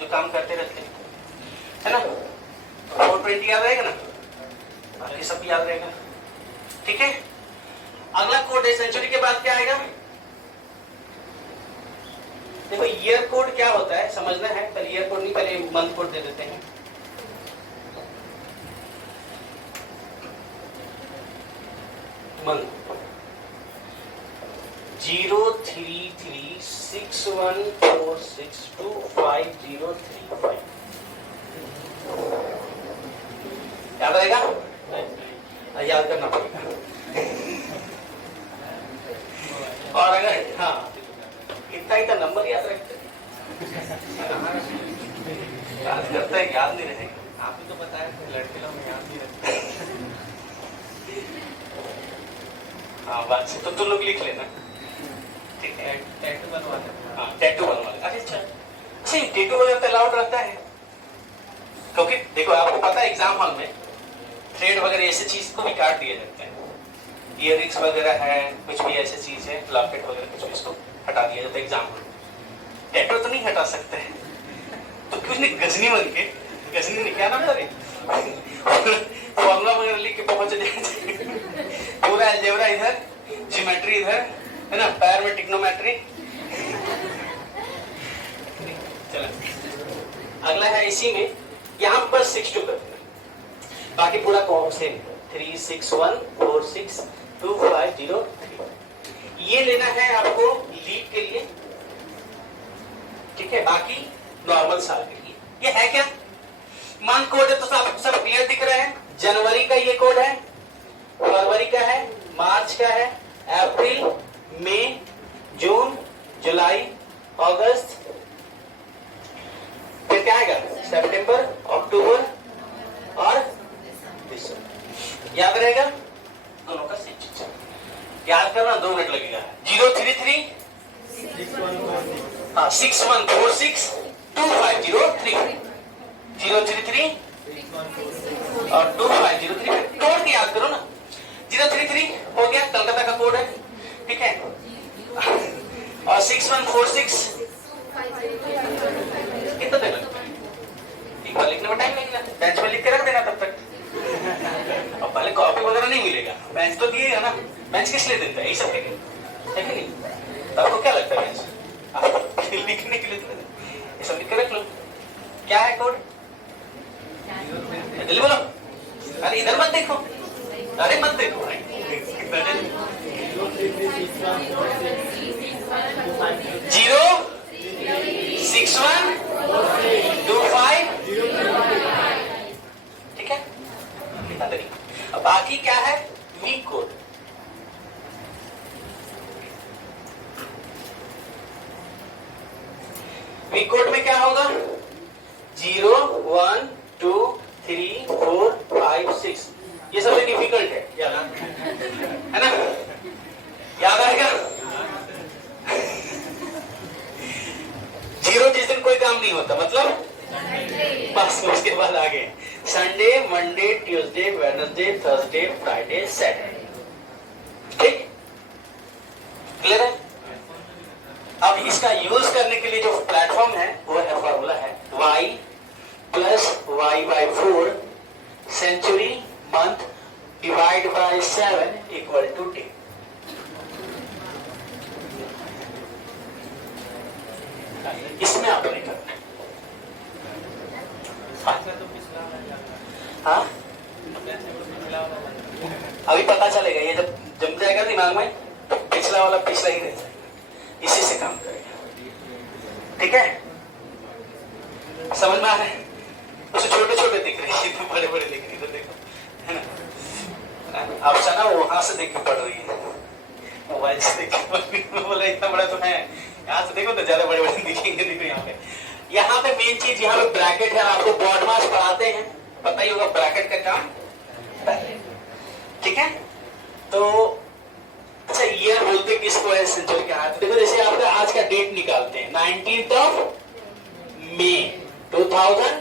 जो काम करते रहते हैं, है ना। 420 याद रहेगा ना, बाकी सब याद रहेगा, ठीक है। अगला कोड है सेंचुरी के बाद क्या आएगा? देखो ईयर कोड क्या होता है समझना है, पहले ईयर कोड नहीं, पहले मंथ कोड दे देते हैं। मंथ 03361462505 याद रहेगा? याद करना पड़ेगा। और अगर हाँ पढ़ाई का नंबर याद रखते याद करते हैं, याद नहीं रहेगा। आपने तो बताया था लड़के लोग याद नहीं रखते। हाँ बात से तो तुम लोग लिख लेना, ठीक है। टैटू बनवा लेते। हाँ टैटू बनवा लेना। अरे अच्छा अच्छा, टैटू वगैरह तो अलाउड रहता है, क्योंकि देखो आपको पता है एग्जाम हॉल में थ्रेड वगैरह ऐसे चीज को भी काट दिए जाते हैं। इयररिंग्स वगैरह है, कुछ भी ऐसी चीज है, लॉकेट वगैरह कुछ भी, इसको हटा दिया जाता है एग्जाम हॉल में। टैटू तो नहीं हटा सकते हैं, तो क्यों नहीं गजनी बन के, गजनी नहीं क्या नाम था रे, फॉर्मूला वगैरह लिख के पहुंच जाए, पूरा अलजेब्रा इधर, ज्योमेट्री इधर, है ना, पैर में ट्रिग्नोमेट्री। चलो अगला है इसी में, यहाँ पर 6 2 करते हैं, बाकी पूरा कॉम सेम 3 6 1 4 6 2 5 0 3। ये लेना है आपको लीप के लिए, ठीक है, बाकी नॉर्मल साल के लिए। ये है क्या, मंथ कोड है तो सब क्लियर दिख रहा है। जनवरी का ये कोड है, फरवरी का है, मार्च का है, अप्रैल, मई, जून, जुलाई, अगस्त, फिर क्या आएगा सितंबर, अक्टूबर और दिसंबर। याद रहेगा दोनों का सेम चीज, याद करना 2 मिनट लगेगा। 033 हाँ 6146 2503 033 और 2503 तोड़ के याद करो ना। 033 हो गया, कलकत्ता का कोड है, ठीक है, और 6146 कितना देना, एक बार लिखने में टाइम लगेगा, बेंच में लिख के रख देना तब तक। अब पहले कॉपी वगैरह नहीं मिलेगा, बेंच तो दिएगा ना, बेंच किस लिए देता है, यही सब है कि नहीं। तो आपको क्या लगता है बेंच आपको लिखने के लिए देता है, ये सब लिख के रख लो। क्या है कोड, जल्दी बोलो, अरे इधर मत देखो, अरे मत देखो, 06125, ठीक है। अब बाकी क्या है, वीक कोड। वीक कोड में क्या होगा, 0 1 2 3 4 5 6, ये सबसे डिफिकल्ट है याद, है ना, याद आएगा। 0 जिस दिन कोई काम नहीं होता, मतलब बस उसके बाद आगे Sunday, Monday, Tuesday, Wednesday, Thursday, Friday, Saturday, ठीक, क्लियर है। अब इसका यूज करने के लिए जो प्लेटफॉर्म है वो है, फॉर्मूला है y plus y/4 century month divide by 7 equal to 10। इसमें आपने करना है, हाँ अभी पता चलेगा, ये जब जम जाएगा दिमाग में तो पिछला वाला पिछला ही रह जाएगा, इसी से काम करेगा, ठीक है, समझ में आ रहा है। उसे छोटे छोटे दिख रहे हैं, बड़े बड़े दिख रहे हैं, देखो, है ना। अब सना वहां से देख के पढ़ रही है, मोबाइल से देख के पढ़ रही है, बोला इतना बड़ा तो है, यहाँ से देखो तो ज्यादा बड़े बड़े दिखेंगे, देखो यहाँ पे मेन चीज, यहाँ पे ब्रैकेट है, आपको बॉड मास पढ़ाते हैं, पता ही होगा ब्रैकेट का काम, ठीक है। तो अच्छा ईयर बोलते किसको है, सेंचुरी का हाथ, देखो जैसे आपका आज का डेट निकालते हैं 19 मई 2024,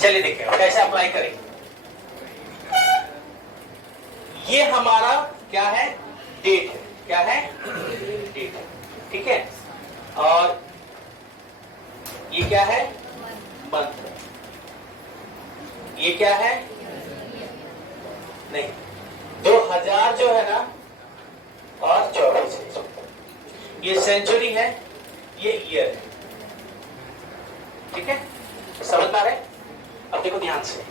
चलिए देखते हैं कैसे अप्लाई करें। ये हमारा क्या है, डेट है, क्या है, डेट है, ठीक है, और ये क्या है, मंथ, ये क्या है, नहीं 2000 जो है ना और 24 है, ये सेंचुरी है, ये ईयर है, ठीक है, समझ पा रहे? अब देखो ध्यान से,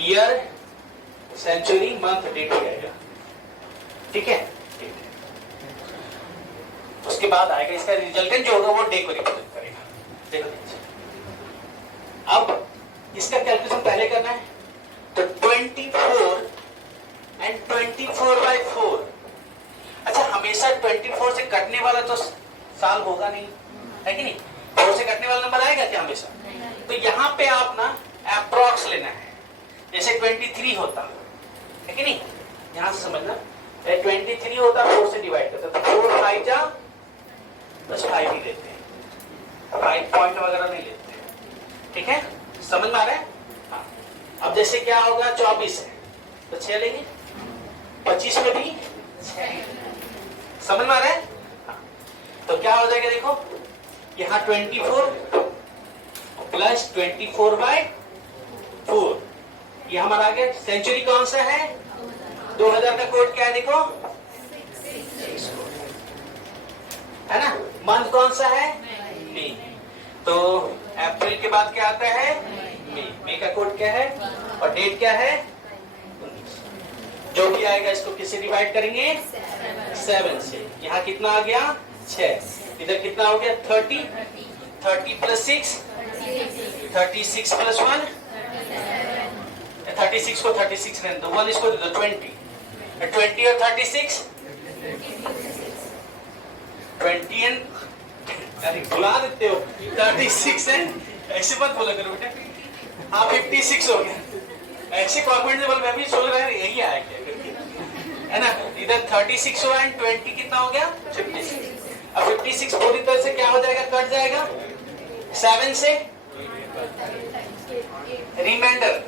ईयर, सेंचुरी, मंथ, डेट हो जाएगा, ठीक है। उसके बाद आएगा इसका रिजल्टेंट जो होगा वो डे को रिप्रेजेंट करेगा। देखो ध्यान से, अब इसका कैलकुलेशन पहले करना है, तो 24 एंड 24/4। अच्छा, हमेशा 24 से कटने वाला तो साल होगा नहीं, है कि नहीं? 4 से कटने वाला नंबर आएगा क्या हमेशा? तो यहाँ पे आप ना अप्रॉक्स लेना है, जैसे 23 होता है कि नहीं, यहां से समझना, 23 होता 4 से डिवाइड करता, तो 4 5 जा बस 5 ही लेते हैं, 5 पॉइंट वगैरह नहीं लेते हैं, ठीक है, समझ में आ रहा है? हाँ। अब जैसे क्या होगा, 24 है तो 6 लेंगे, 25 में भी 6, समझ में आ रहा है? हाँ। तो क्या हो जाएगा, देखो यहाँ 24 प्लस 24/4, ये हमारा आ गया। सेंचुरी कौन सा है? 2000 का कोड क्या है, देखो 6 है ना। मंथ कौन सा है? मई। तो अप्रैल के बाद क्या आता है? मई। मई का कोड क्या है और डेट क्या है? 19। जो भी आएगा इसको किससे डिवाइड करेंगे? 7 से। यहाँ कितना आ गया? 6। इधर कितना हो गया? 30। 30 प्लस 6, 36 प्लस 1, 36 को 36 रहने दो, 1 इसको दे दो 20, 20 और 36 20 एंड, अरे भुला देते हो, 36 एंड, ऐसे मत बोला करो बेटा। हाँ 56 हो गया, ऐसे कॉन्फिडेंस मैं भी सोच रहा है यही आया क्या करके, है ना। इधर 36 हुआ एंड 20 कितना हो गया? 56। अब 56 पूरी तरह से क्या हो जाएगा? कट जाएगा 7 से, रिमाइंडर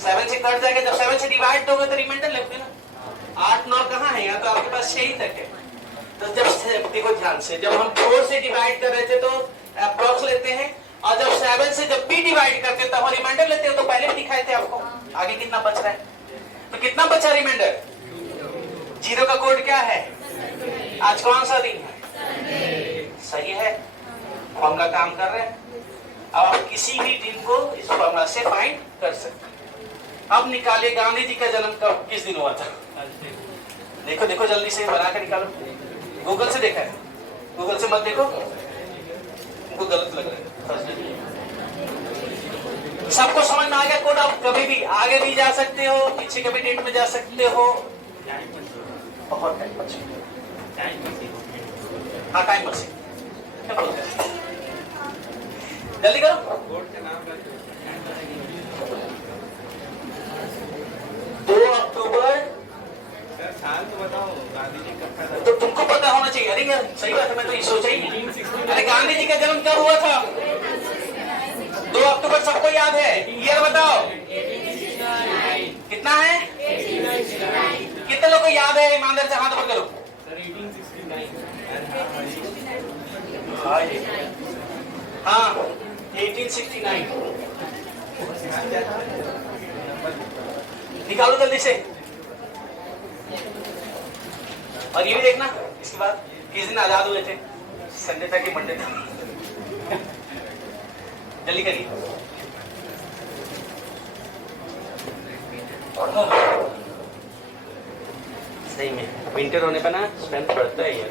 7 से कट जाएगा। जब 7 से डिवाइड दोगे तो रिमाइंडर लगते ना, 8 9 कहाँ है? यहाँ तो आपके पास 6 ही तक है। तो जब देखो ध्यान से, जब हम 4 से डिवाइड कर रहे थे तो अप्रॉक्स लेते हैं, और जब 7 से जब भी डिवाइड करते हैं तब हम रिमाइंडर लेते हो। तो पहले भी दिखाए थे आपको, आगे कितना बच रहा है, तो कितना बचा रिमाइंडर? 0 का कोड क्या है? आज कौन सा दिन है? सही है, फॉर्मूला काम कर रहे हैं। अब आप किसी भी दिन को इस फॉर्मूला से फाइंड कर सकते हैं। अब निकालिए गांधी जी का जन्म कब किस दिन हुआ था? देखो देखो जल्दी से बना कर निकालो। गूगल से देखा है? गूगल से मत देखो, उनको गलत लग रहा है। सबको समझ में आ गया कोड? आप कभी भी आगे भी जा सकते हो, पीछे कभी डेट में जा सकते हो। बहुत टाइम बचा, हाँ टाइम बचे, क्या बोलते हैं? जल्दी करो। कोड का नाम क्या है? 2 अक्टूबर। सर साल तो बताओ, गांधी जी कब पैदा हुए? तो तुमको पता होना चाहिए। अरे यार सही बात है, मैं तो ये सोचा ही नहीं। अरे गांधी जी का जन्म कब हुआ था? 2 अक्टूबर सबको याद है। ईयर बताओ कितना है? कितने लोगों को याद है? ईमानदार से हाथ ऊपर करो। सर 1869। हाँ 1869। निकालो जल्दी से। और ये भी देखना इसके बाद किस दिन आजाद हुए थे, संडे था कि मंडे था? जल्दी करिए। सही में विंटर होने पर ना स्ट्रेंथ बढ़ता है यार।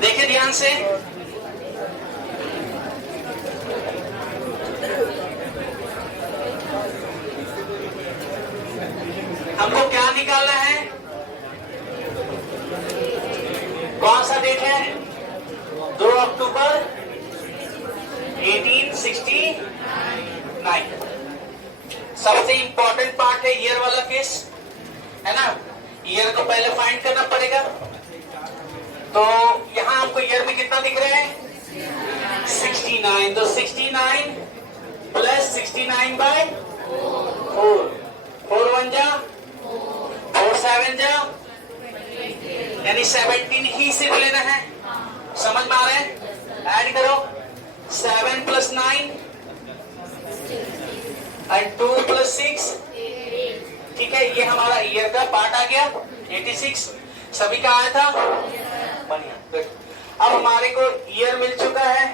देखिए ध्यान से, हमको क्या निकालना है? कौन सा डेट है? 2 अक्टूबर 1869। सबसे इंपॉर्टेंट पार्ट है ईयर वाला केस, है ना। ईयर को पहले फाइंड करना पड़ेगा। तो यहां हमको ईयर में कितना दिख रहा है? 69। तो 69 प्लस 69/4, 4 1 जा, 4 7 जा, यानी 17 ही सिर्फ लेना है। समझ में आ रहा है? ऐड करो 7 + 9 और 2 + 6, ठीक है। ये हमारा ईयर का पार्ट आ गया 86। सभी का आया था, बढ़िया, गुड। अब हमारे को ईयर मिल चुका है।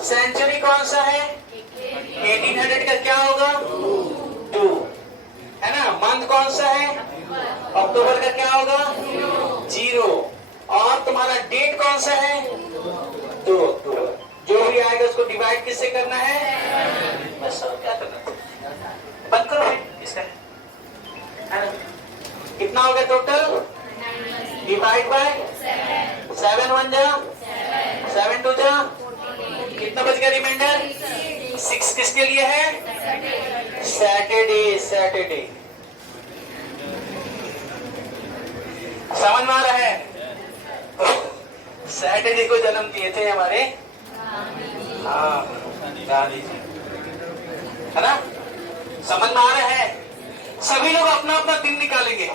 सेंचुरी कौन सा है? 1800 का क्या होगा? 2, है ना। मंथ कौन सा है? अक्टूबर का क्या होगा? 0। और तुम्हारा डेट कौन सा है? 2 अक्टूबर। जो भी आएगा उसको डिवाइड किससे करना है? बस और क्या करना है? बंद करो फिर इसका, है ना। कितना हो गया टोटल? डिवाइड बाय 7 1 जा 7 2 जा, कितना बच गया रिमाइंडर? 6 किसके लिए है? सैटरडे। सैटरडे समझ में आ रहा है? सैटरडे को जन्म दिए थे हमारे, हाँ, गांधी जी, है ना। समझ में आ रहा है? सभी लोग अपना अपना दिन निकालेंगे,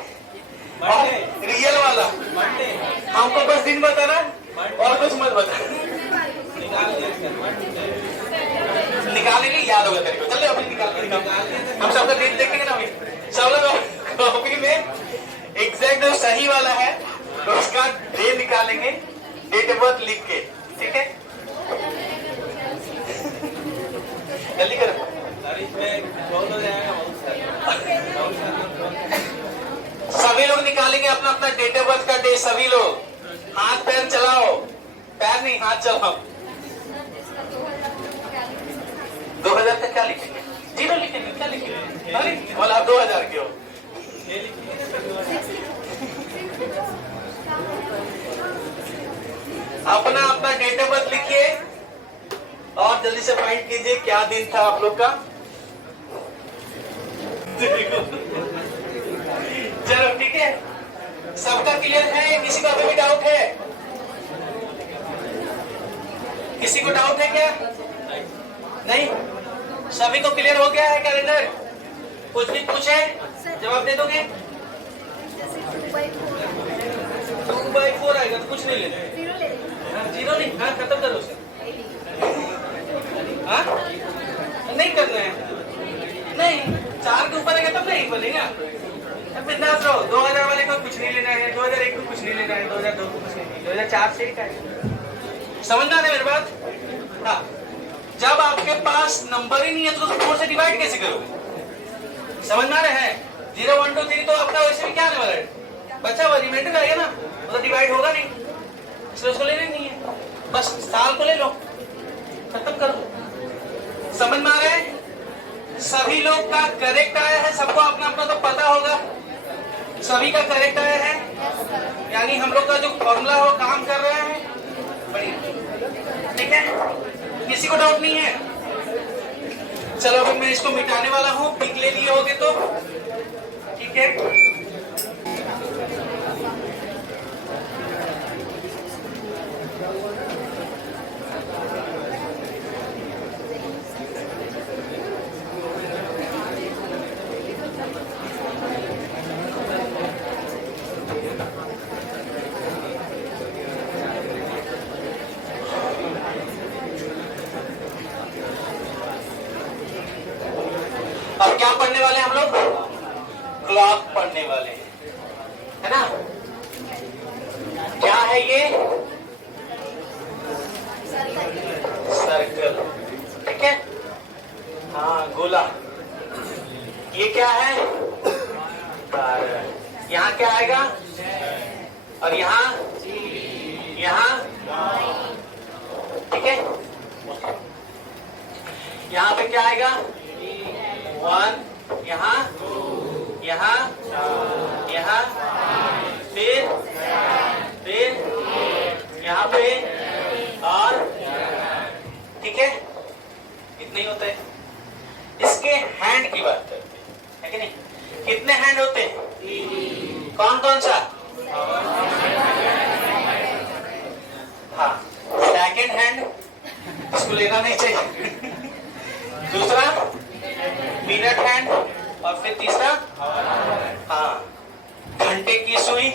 रियल वाला। हमको बस दिन बताना और कुछ मत बताना। निकालेंगे, याद होगा तेरे को। चल अभी निकाल, हम सबका डेट देखेंगे ना। अभी सब लोग कॉपी में एग्जैक्ट जो सही वाला है तो उसका डे निकालेंगे, डेट ऑफ बर्थ लिख के, ठीक है। जल्दी करो। सभी लोग निकालेंगे अपना अपना डेट ऑफ बर्थ का डे। सभी लोग हाथ पैर चलाओ, पैर नहीं हाथ चलाओ। 2000 का क्या लिखेंगे? 0 लिखेंगे, क्या लिखेंगे? बोला आप 2000 के हो। अपना अपना डेट ऑफ बर्थ लिखिए और जल्दी से फाइंड कीजिए क्या दिन था आप लोग का। चलो ठीक है, सबका क्लियर है? किसी को अभी भी डाउट है? किसी को डाउट है क्या? नहीं, सभी को क्लियर हो गया है कैलेंडर? कुछ भी पूछे जवाब दे दोगे? 2/4 आएगा तो कुछ नहीं लेना है। 0 नहीं, हाँ खत्म करो उसे। हाँ नहीं करना है, नहीं 4 के ऊपर आएगा तब नहीं बनेगा। अब बिंदास रहो। 2000 वाले को कुछ नहीं लेना है, 2001 को कुछ नहीं लेना है, 2002 को कुछ नहीं, 2004 से ही का है। समझ ना मेरी बात? हाँ, जब आपके पास नंबर ही नहीं है तो 4 से डिवाइड कैसे करोगे? समझ में आ रहा है? 0 1 2 3 तो आपका वैसे भी क्या आने वाला है? बच्चा हुआ रिमाइंडर आएगा ना, वो तो डिवाइड होगा नहीं, इसलिए उसको लेना नहीं है। बस साल को ले लो, खत्म करो। समझ में आ रहा है? सभी लोग का करेक्ट आया है, सबको अपना अपना तो पता होगा। सभी का करेक्ट आया है, यानी हम लोग का जो फॉर्मूला हो काम कर रहा है, बढ़िया, ठीक है। किसी को डाउट नहीं है? चलो अभी मैं इसको मिटाने वाला हूँ, पिक ले लिए होगे तो ठीक है। अब क्या पढ़ने वाले हम लोग? क्लॉक पढ़ने वाले हैं, है ना। क्या है ये? सर्कल, ठीक है। हाँ गोला। ये क्या है? यहाँ क्या आएगा? और यहाँ ठीक है। यहाँ पे क्या आएगा? 1, यहाँ फिर यहाँ पे और, ठीक है। इतना ही होता है। इसके हैंड की बात करते हैं, है कि नहीं? कितने हैंड होते हैं? कौन कौन सा? हाँ, सेकेंड हैंड इसको लेना नहीं चाहिए। दूसरा मिनट हैंड और फिर तीसरा हाँ घंटे की सुई,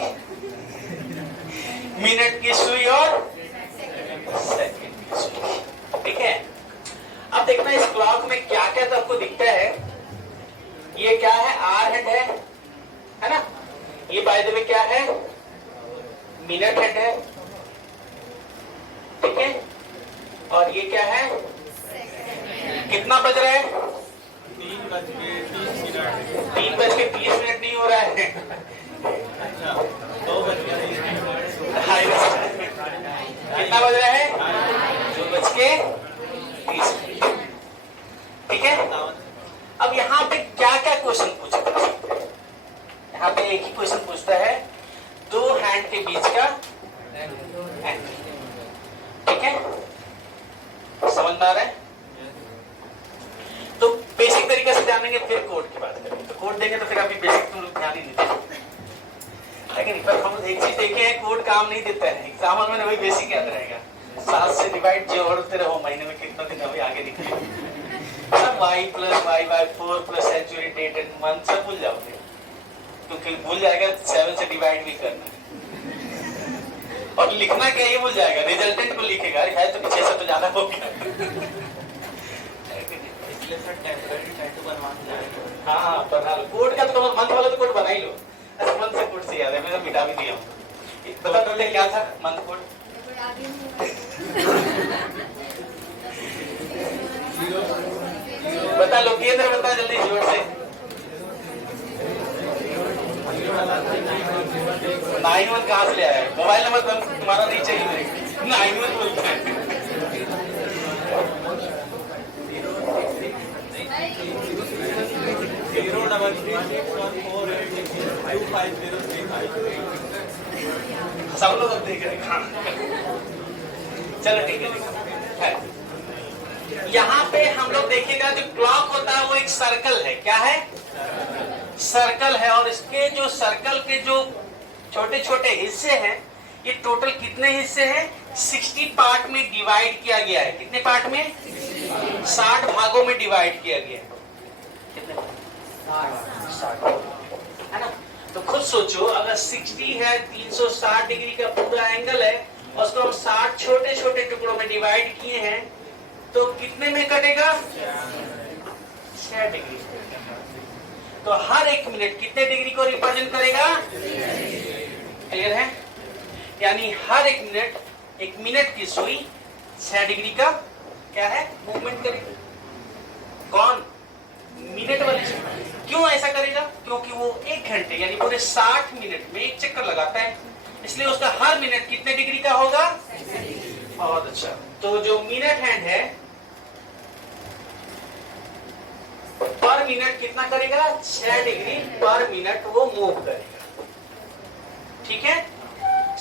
मिनट की सुई और सेकंड की सुई, ठीक है। अब देखना इस क्लॉक में क्या क्या तो आपको दिखता है। ये क्या है, आर हैंड है ना। ये बाय द वे क्या है, मिनट हैंड है, ठीक है। और ये क्या है, कितना बज रहा है, 3:30 नहीं हो रहा है, अच्छा 2:30। कितना बज रहा है, 2:30, ठीक है। अब यहाँ पे क्या क्या क्वेश्चन पूछता है, यहाँ पे एक ही क्वेश्चन पूछता है, दो हैंड के बीच का एंगल, ठीक है। समझ में आ रहा है। तो बेसिक तरीके से जानेंगे, फिर कोड की बात करेंगे। तो कोड देंगे तो फिर अभी बेसिक तुम लोग ध्यान ही नहीं देते, लेकिन पर हम एक चीज देखे हैं, कोड काम नहीं देता है एग्जाम में, वही बेसिक याद रहेगा। 7 से डिवाइड जोड़ते रहो, महीने में कितना दिन अभी आगे निकले, y + y/4 + century date and month सब भूल जाओगे, क्योंकि भूल जाएगा 7 से डिवाइड भी करना और लिखना क्या ये भूल जाएगा, रिजल्टेंट को लिखेगा, है तो 6 से तो ज्यादा हो गया। इसलिए सर टेम्पररी टैटू बनवाना है। हाँ, पर कोड का तो मंथ वाला तो कोड बना ही लो। अच्छा, मंथ से कोड से याद है, मैंने मिटा भी दिया हूँ। बता तो क्या था मंथ कोड, बता लो, केंद्र बता जल्दी जोर से। 91 कहाँ से ले आया, मोबाइल नंबर तुम्हारा नहीं चाहिए मेरे, 91 बोलता है। सब लोग अब देख रहे हैं। चलो ठीक है। यहाँ पे हम लोग देखिएगा, जो क्लॉक होता है वो एक सर्कल है। क्या है, सर्कल है। और इसके जो सर्कल के जो छोटे छोटे हिस्से हैं, ये टोटल कितने हिस्से हैं, 60 पार्ट में डिवाइड किया गया है। कितने पार्ट में, 60 भागों में डिवाइड किया गया है। कितने, 60 है ना। तो खुद सोचो, अगर 60 है, 360 डिग्री का पूरा एंगल है, और उसको हम 60 छोटे छोटे टुकड़ों में डिवाइड किए हैं, तो कितने में कटेगा, 6 डिग्री। तो हर एक मिनट कितने डिग्री को रिप्रेजेंट करेगा, क्लियर है। यानी हर एक मिनट की सुई 6 डिग्री का क्या है, मूवमेंट करेगी। कौन, मिनट वाली सुई। क्यों ऐसा करेगा, क्योंकि वो 1 घंटे यानी पूरे 60 मिनट में एक चक्कर लगाता है, इसलिए उसका हर मिनट कितने डिग्री का होगा, बहुत अच्छा। तो जो मिनट हैंड है पर मिनट कितना करेगा, 6 डिग्री पर मिनट वो मूव करेगा। ठीक है,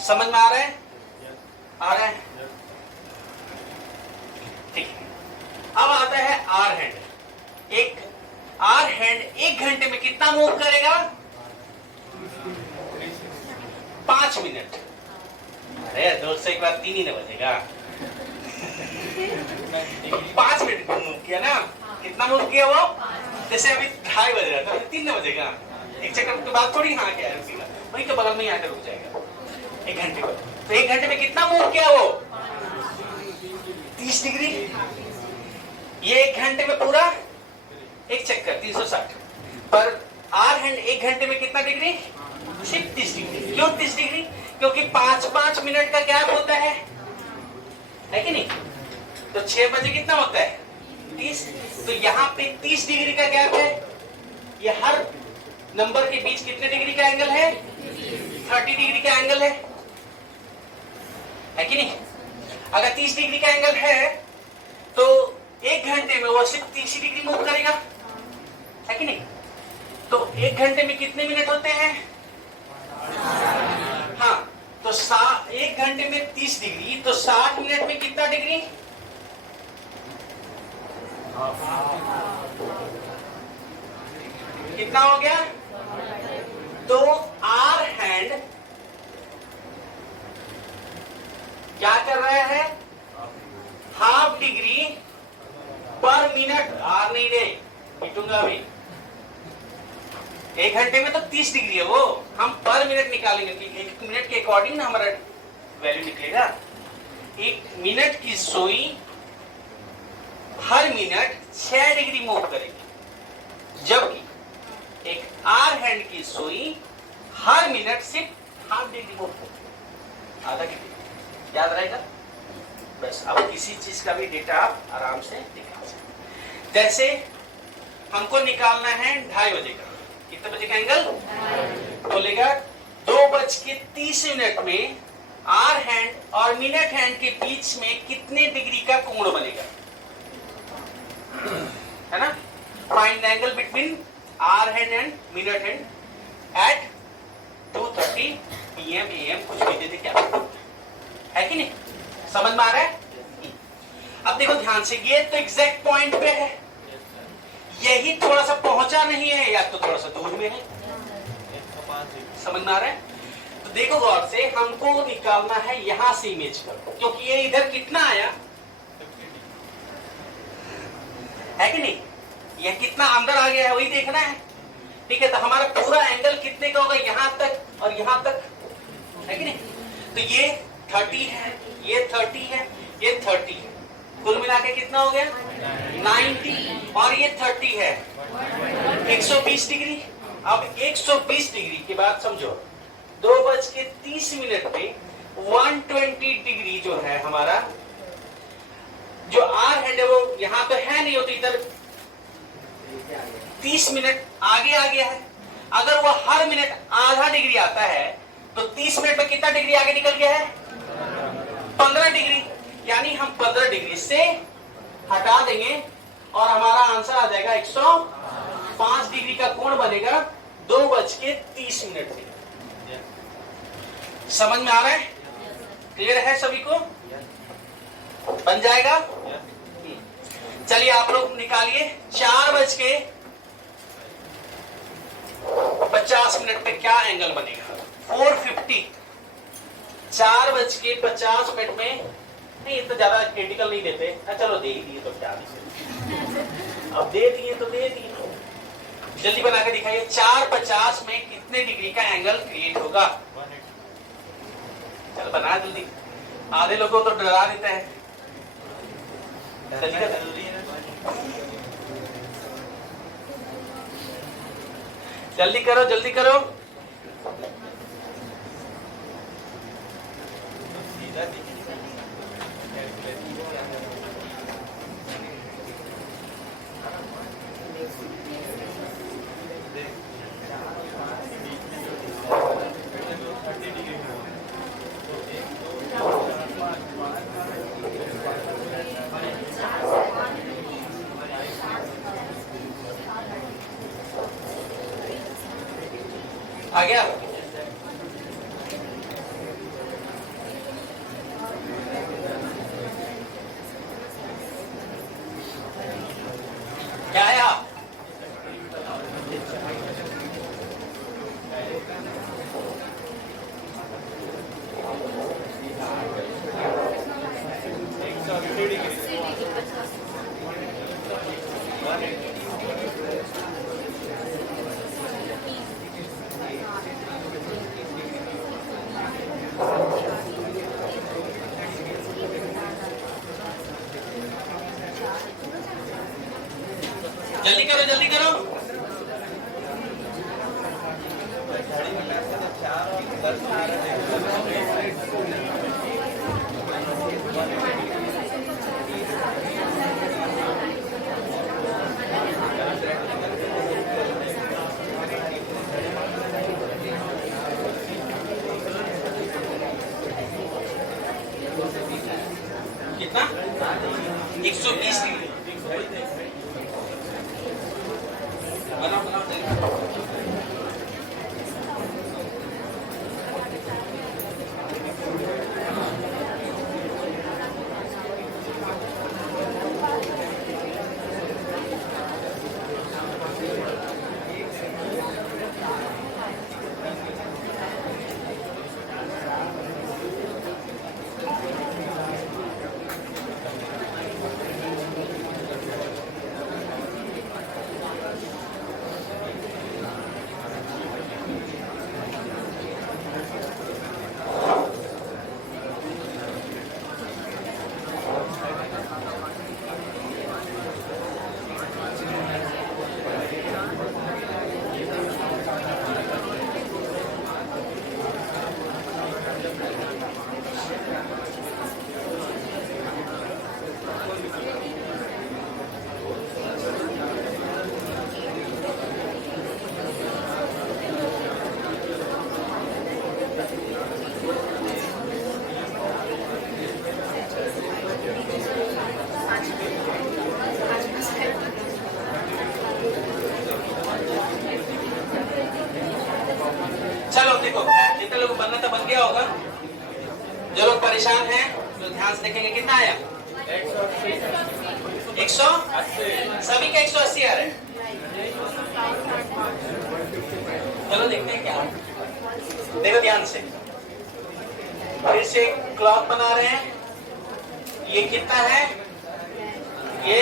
समझ में आ रहा है, आ रहा है, ठीक है। अब आता है आर हैंड। एक आर हैंड 1 घंटे में कितना मूव करेगा, 5 मिनट। अरे 2 से एक बार 3 ही न बजेगा। 5 मिनट मूव किया ना, कितना मूव किया वो, जैसे अभी 2:30 बज रहा था, 3 न बजेगा। एक चक्कर के बाद थोड़ी हाँ क्या है, वहीं के बगल में ही आकर रुक जाएगा 1 घंटे बाद। तो 1 घंटे में कितना मूव किया वो, 30 डिग्री। ये 1 घंटे में पूरा एक चक्कर 360। पर आर हैंड 1 घंटे में कितना डिग्री, सिर्फ 30 डिग्री। क्यों 30 डिग्री, क्योंकि 5-5 मिनट का गैप होता है कि नहीं। तो 6 बजे कितना होता है, 30। तो यहाँ पे 30 डिग्री का गैप है। ये हर नंबर के बीच कितने डिग्री का एंगल है, 30 डिग्री का एंगल है कि नहीं। अगर 30 डिग्री का एंगल है तो 1 घंटे में वो सिर्फ 30 डिग्री मूव करेगा, है कि नहीं। तो 1 घंटे में कितने मिनट होते हैं, हाँ। तो 1 घंटे में 30 डिग्री, तो 60 मिनट में कितना डिग्री, कितना हो गया। तो आर हैंड क्या कर रहा है, ½ डिग्री पर मिनट। आर नहीं रे, मिटूंगा अभी। 1 घंटे में तो 30 डिग्री है वो, हम पर मिनट निकालेंगे कि 1 मिनट के अकॉर्डिंग ना हमारा वैल्यू निकलेगा। एक मिनट की सुई हर मिनट 6 डिग्री मूव करेगी, जबकि एक आर हैंड की सुई हर मिनट सिर्फ ½ डिग्री मूव करेगी, आधा डिग्री। याद रहेगा? बस अब किसी चीज का भी डेटा आप आराम से निकाल सकते। जैसे हमको निकालना है 2:30 बजे का, कितने बजे का एंगल बोलेगा 2:30 में आर हैंड और मिनट हैंड के बीच में कितने डिग्री का कोण बनेगा, है ना? Find angle between hour hand and minute hand at 2:30 PM AM, कुछ भी दे दे, क्या है कि नहीं? समझ में आ रहा है? अब देखो ध्यान से, ये तो एग्जैक्ट पॉइंट पे है, यही थोड़ा सा पहुंचा नहीं है या तो थोड़ा सा दूर में है। समझ में आ रहा है? तो देखो गौर से, हमको निकालना है यहां से इमेज कर, क्योंकि ये इधर कितना आया है कि नहीं, ये कितना अंदर आ गया है वही देखना है। ठीक है, तो हमारा पूरा एंगल कितने का होगा, यहां तक और यहां तक, है कि नहीं? तो ये 30 है, ये 30 है, ये 30 है, कुल मिला के कितना हो गया 90, और ये 30 है 120 डिग्री। अब 120 डिग्री के बाद समझो 2:30 पे 120 डिग्री जो है हमारा, जो आर हैंड है वो यहां तो है नहीं, हो तो इधर 30 मिनट आगे आ गया है। अगर वो हर मिनट आधा डिग्री आता है तो 30 मिनट में कितना डिग्री आगे निकल गया है 15 डिग्री, यानी हम 15 डिग्री से हटा देंगे और हमारा आंसर आ जाएगा 105 डिग्री का कोण बनेगा 2:30 से। समझ में आ रहा है? क्लियर है सभी को? बन जाएगा? चलिए आप लोग निकालिए 4:50 पे क्या एंगल बनेगा 450। 4:50 में नहीं, ये तो ज्यादा क्रिटिकल नहीं देते, चलो दे ही दिए तो क्या, अब दे दिए तो दे दिए, जल्दी बना के दिखाइए। 4:50 में कितने डिग्री का एंगल क्रिएट होगा? चल बना जल्दी, आधे लोगों तो डरा देता है। जल्दी करो जल्दी करो। आ गया? क्या आया? जल्दी करो जल्दी करो। कितना 120 डिग्री। बनाओ बनाओ चलो देखो, जितने लोग बनना तो बन गया होगा। जो लोग परेशान हैं तो ध्यान से देखेंगे कितना आया। 180, सभी का 180 आ रहा है। चलो देखते हैं क्या। देखो ध्यान से, फिर से क्लॉक बना रहे हैं। ये कितना है, ये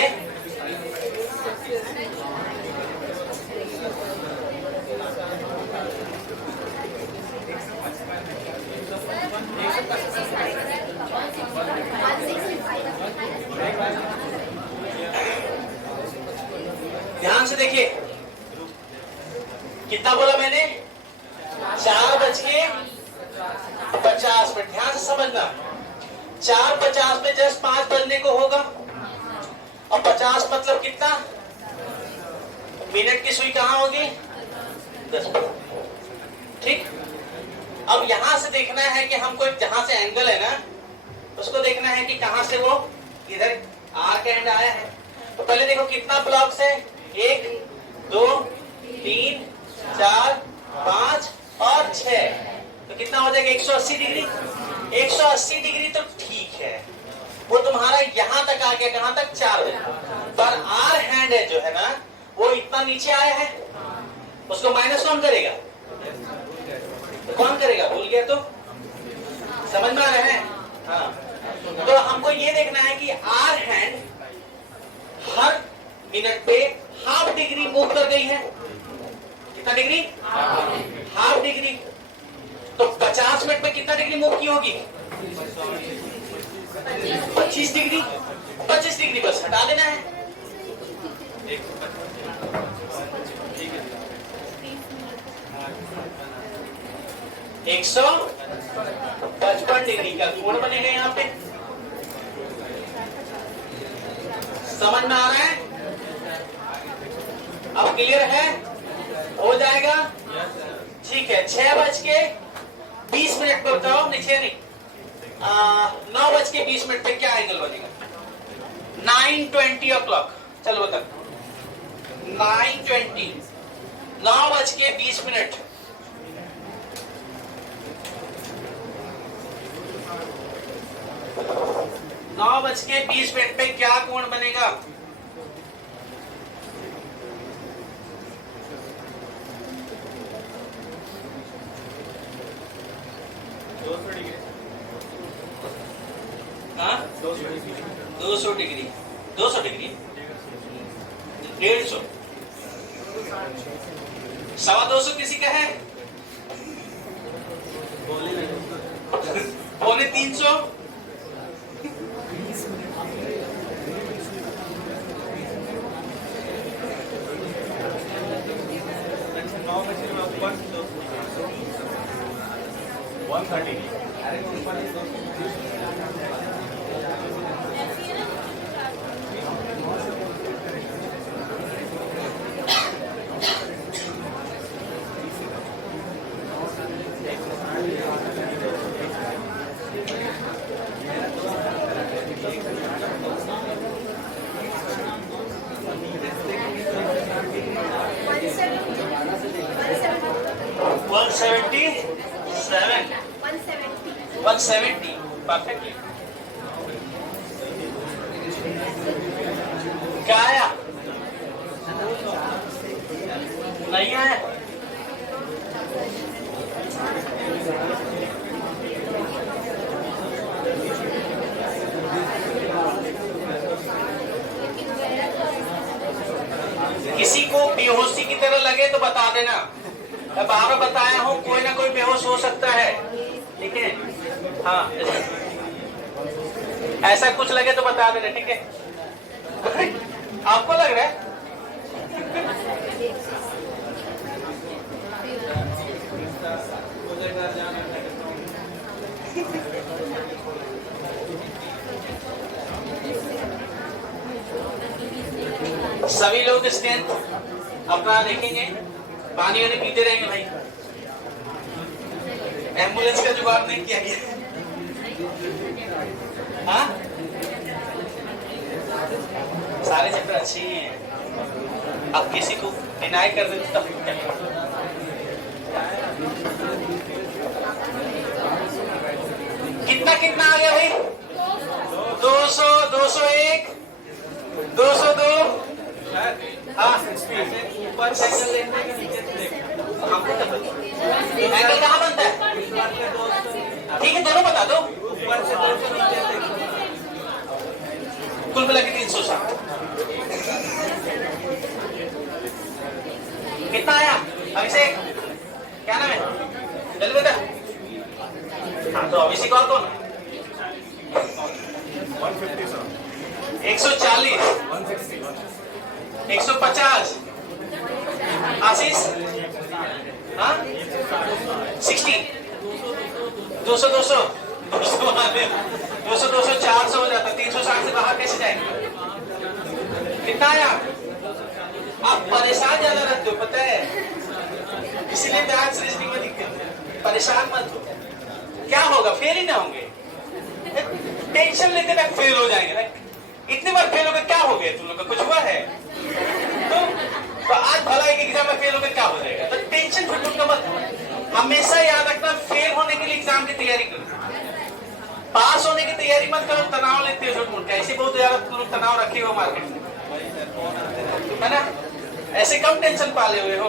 ध्यान से देखिए, कितना बोला मैंने, 4:50। ध्यान से समझना, 4:50 में जस्ट 5 बजने को होगा। और 50 मतलब कितना, मिनट की सुई कहां होगी, 10। ठीक। अब यहां से देखना है कि हमको जहां से एंगल है ना, उसको देखना है कि कहां से वो इधर आर्क एंड आया है। तो पहले देखो कितना ब्लॉक्स है, 1 2 3 4 5 और 6। तो कितना हो जाएगा, 180 डिग्री। 180 डिग्री तो ठीक है, वो तुम्हारा यहां तक आ गया, कहां तक, 4 बजे। पर आर हैंड है जो है ना, वो इतना नीचे आया है, उसको माइनस कौन करेगा, तो कौन करेगा, भूल गया तो, समझ में आ रहा है। हाँ, तो हमको ये देखना है कि आर हैंड हर मिनट पे हाफ डिग्री मूव कर गई है। कितना डिग्री, हाफ डिग्री। तो 50 मिनट में कितना डिग्री मूव की होगी, 25 डिग्री। 25 डिग्री बस हटा देना है। 155 डिग्री का कोण बनेगा यहाँ पे। समझ में आ रहा है, अब क्लियर है, हो जाएगा। ठीक है, 6:20 पर बताओ, नहीं 6 नहीं, 9:20 पे क्या एंगल बनेगा, 9:20 o'clock। चलो बता, 9:20, 9:20। 9:20 पे क्या कोण बनेगा, हाँ 200 डिग्री। 200 डिग्री, 150, 250 किसी का है, 250। परफेक्टली। क्या आया, नहीं आया, किसी को बेहोशी की तरह लगे तो बता देना। मैं बार बताया हूं, कोई ना कोई बेहोश हो सकता है, ठीक है। हाँ, ऐसा कुछ लगे तो बता देना, ठीक है। आपको लग रहा है सभी लोग स्ट्रेंथ अपना देखेंगे, पानी वानी पीते रहेंगे भाई। एम्बुलेंस का जुगाड़ नहीं किया गया। हाँ, सारे चैप्टर अच्छे ही हैं। अब किसी को डिनाई कर देते तब क्या? कितना कितना आ गया भाई? 200, 201, 202। हाँ, ऊपर से एंगल लेते हैं कि नीचे से लेते हैं? एंगल कहाँ बनता है? ठीक है, दोनों बता दो। ऊपर से 200 नीचे से कुल मिला के 360। कितना आया अभिषेक? क्या नाम है? चल बेटा। हाँ, तो अभिषेक और कौन? 140, 150, आशीष? हाँ, 60, 200, 200, 400 हो जाता। 360 से बाहर कैसे जाएंगे? कितना आया? आप परेशान ज्यादा रहते हो, पता है, इसीलिए मैथ्स रीजनिंग में दिक्कत है। परेशान मत हो। क्या होगा? फेल ही ना होंगे। टेंशन लेते ना फेल हो जाएंगे ना। इतनी बार फेल हो गए, क्या हो गया तुम लोग का? कुछ हुआ है? तो आज भलाई के एग्जाम में फेल हो गए, क्या हो जाएगा? तो टेंशन फिर तुम मत। हमेशा याद रखना, फेल होने के लिए एग्जाम की तैयारी करो, पास होने की तैयारी मत करो। तनाव लेते हो झूठ मूठ का। ऐसे बहुत ज्यादा तुम लोग तनाव रखे हो मार्केट में, है ना? ऐसे कम टेंशन पाले हुए हो।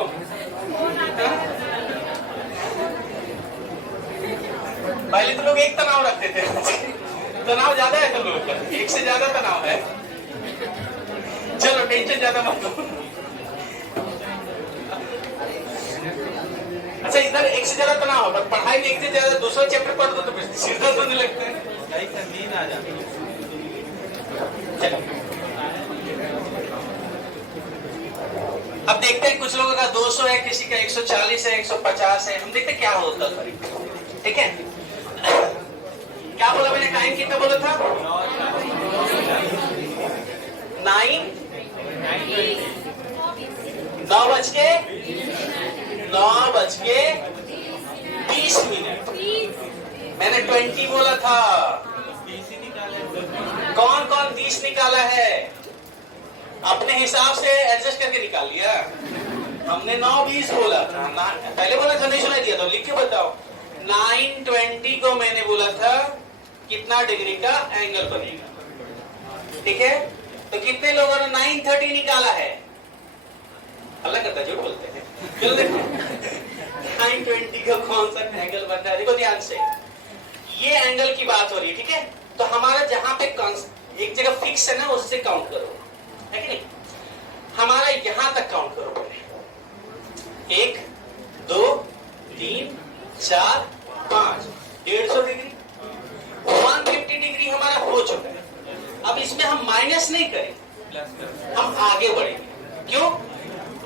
पहले तो लोग एक तनाव रखते थे, तनाव ज्यादा है तुम लोगों का, एक से ज्यादा तनाव है। चलो टेंशन ज्यादा मत लो। अच्छा, इधर एक से ज्यादा तनाव होगा, पढ़ाई में एक से ज्यादा दूसरा चैप्टर पढ़ दो तो सिर दर्द होने लगता है। नींद आ जाती है। चलो अब देखते हैं, कुछ लोगों का 200 है, किसी का 140 है, 150 है। हम देखते हैं क्या होता है। ठीक है, क्या बोला मैंने? टाइम कितना बोला था? 9:20 मैंने 20 बोला था। कौन कौन 30 निकाला है? अपने हिसाब से एडजस्ट करके निकाल लिया। हमने 9:20 बोला था। पहले बोला था, नहीं सुनाई दिया था? लिख के बताओ। 9:20 को मैंने बोला था कितना डिग्री का एंगल बनेगा। ठीक है, तो कितने लोगों ने 9:30 निकाला है? अल्लाह करता, झूठ बोलते हैं। चलो देखो 9:20 का कौन सा एंगल बनता है। देखो ध्यान से, ये एंगल की बात हो रही है। ठीक है, तो हमारा जहां पे एक जगह फिक्स है ना, उससे काउंट करो, है कि नहीं? हमारा यहां तक काउंट करो पहले। 1, 2, 3, 4, 5, 150 डिग्री, 150 डिग्री हमारा हो चुका है। अब इसमें हम माइनस नहीं करेंगे, हम आगे बढ़ेंगे। क्यों?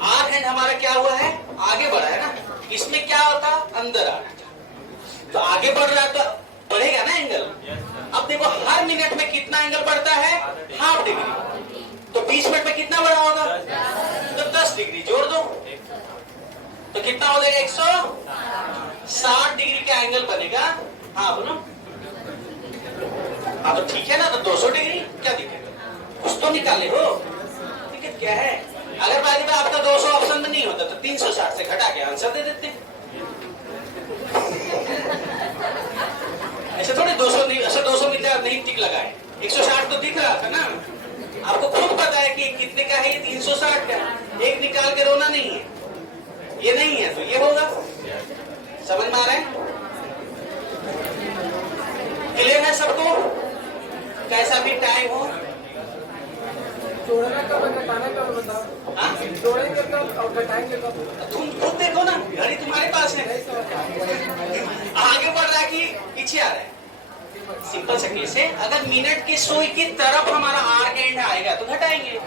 आर हैंड हमारा क्या हुआ है? आगे बढ़ा है ना। इसमें क्या होता? अंदर आ रहा था, तो आगे बढ़ रहा तो बढ़ेगा ना एंगल। अब देखो, हर मिनट में कितना एंगल बढ़ता है? Half degree. तो 20 मिनट में कितना बढ़ा होगा? तो 10 डिग्री जोड़ दो, तो कितना हो जाएगा? 160 डिग्री का एंगल बनेगा। हाँ बोलो। हाँ तो ठीक है ना, तो 200 डिग्री क्या दिखेगा? कुछ तो निकाले हो। दिक्कत क्या है? अगर बाकी में आपका 200 ऑप्शन में नहीं होता तो 360 से घटा के आंसर दे देते। ऐसे थोड़े 200 नहीं, ऐसे 200 में नहीं टिक लगाए। 160 तो दिख रहा था ना आपको, खुद पता है कि कितने का है ये? 360 का। एक निकाल के रोना नहीं है। ये नहीं है तो ये होगा। समझ में आ रहा है? क्लियर है सबको? कैसा भी टाइम हो। तुम खुद देखो ना, घड़ी तुम्हारे पास है। आगे बढ़ रहा है कि पीछे आ रहा है? सिंपल सा केस है। अगर मिनट की सुई की तरफ हमारा आर्क एंड आएगा तो घटाएंगे,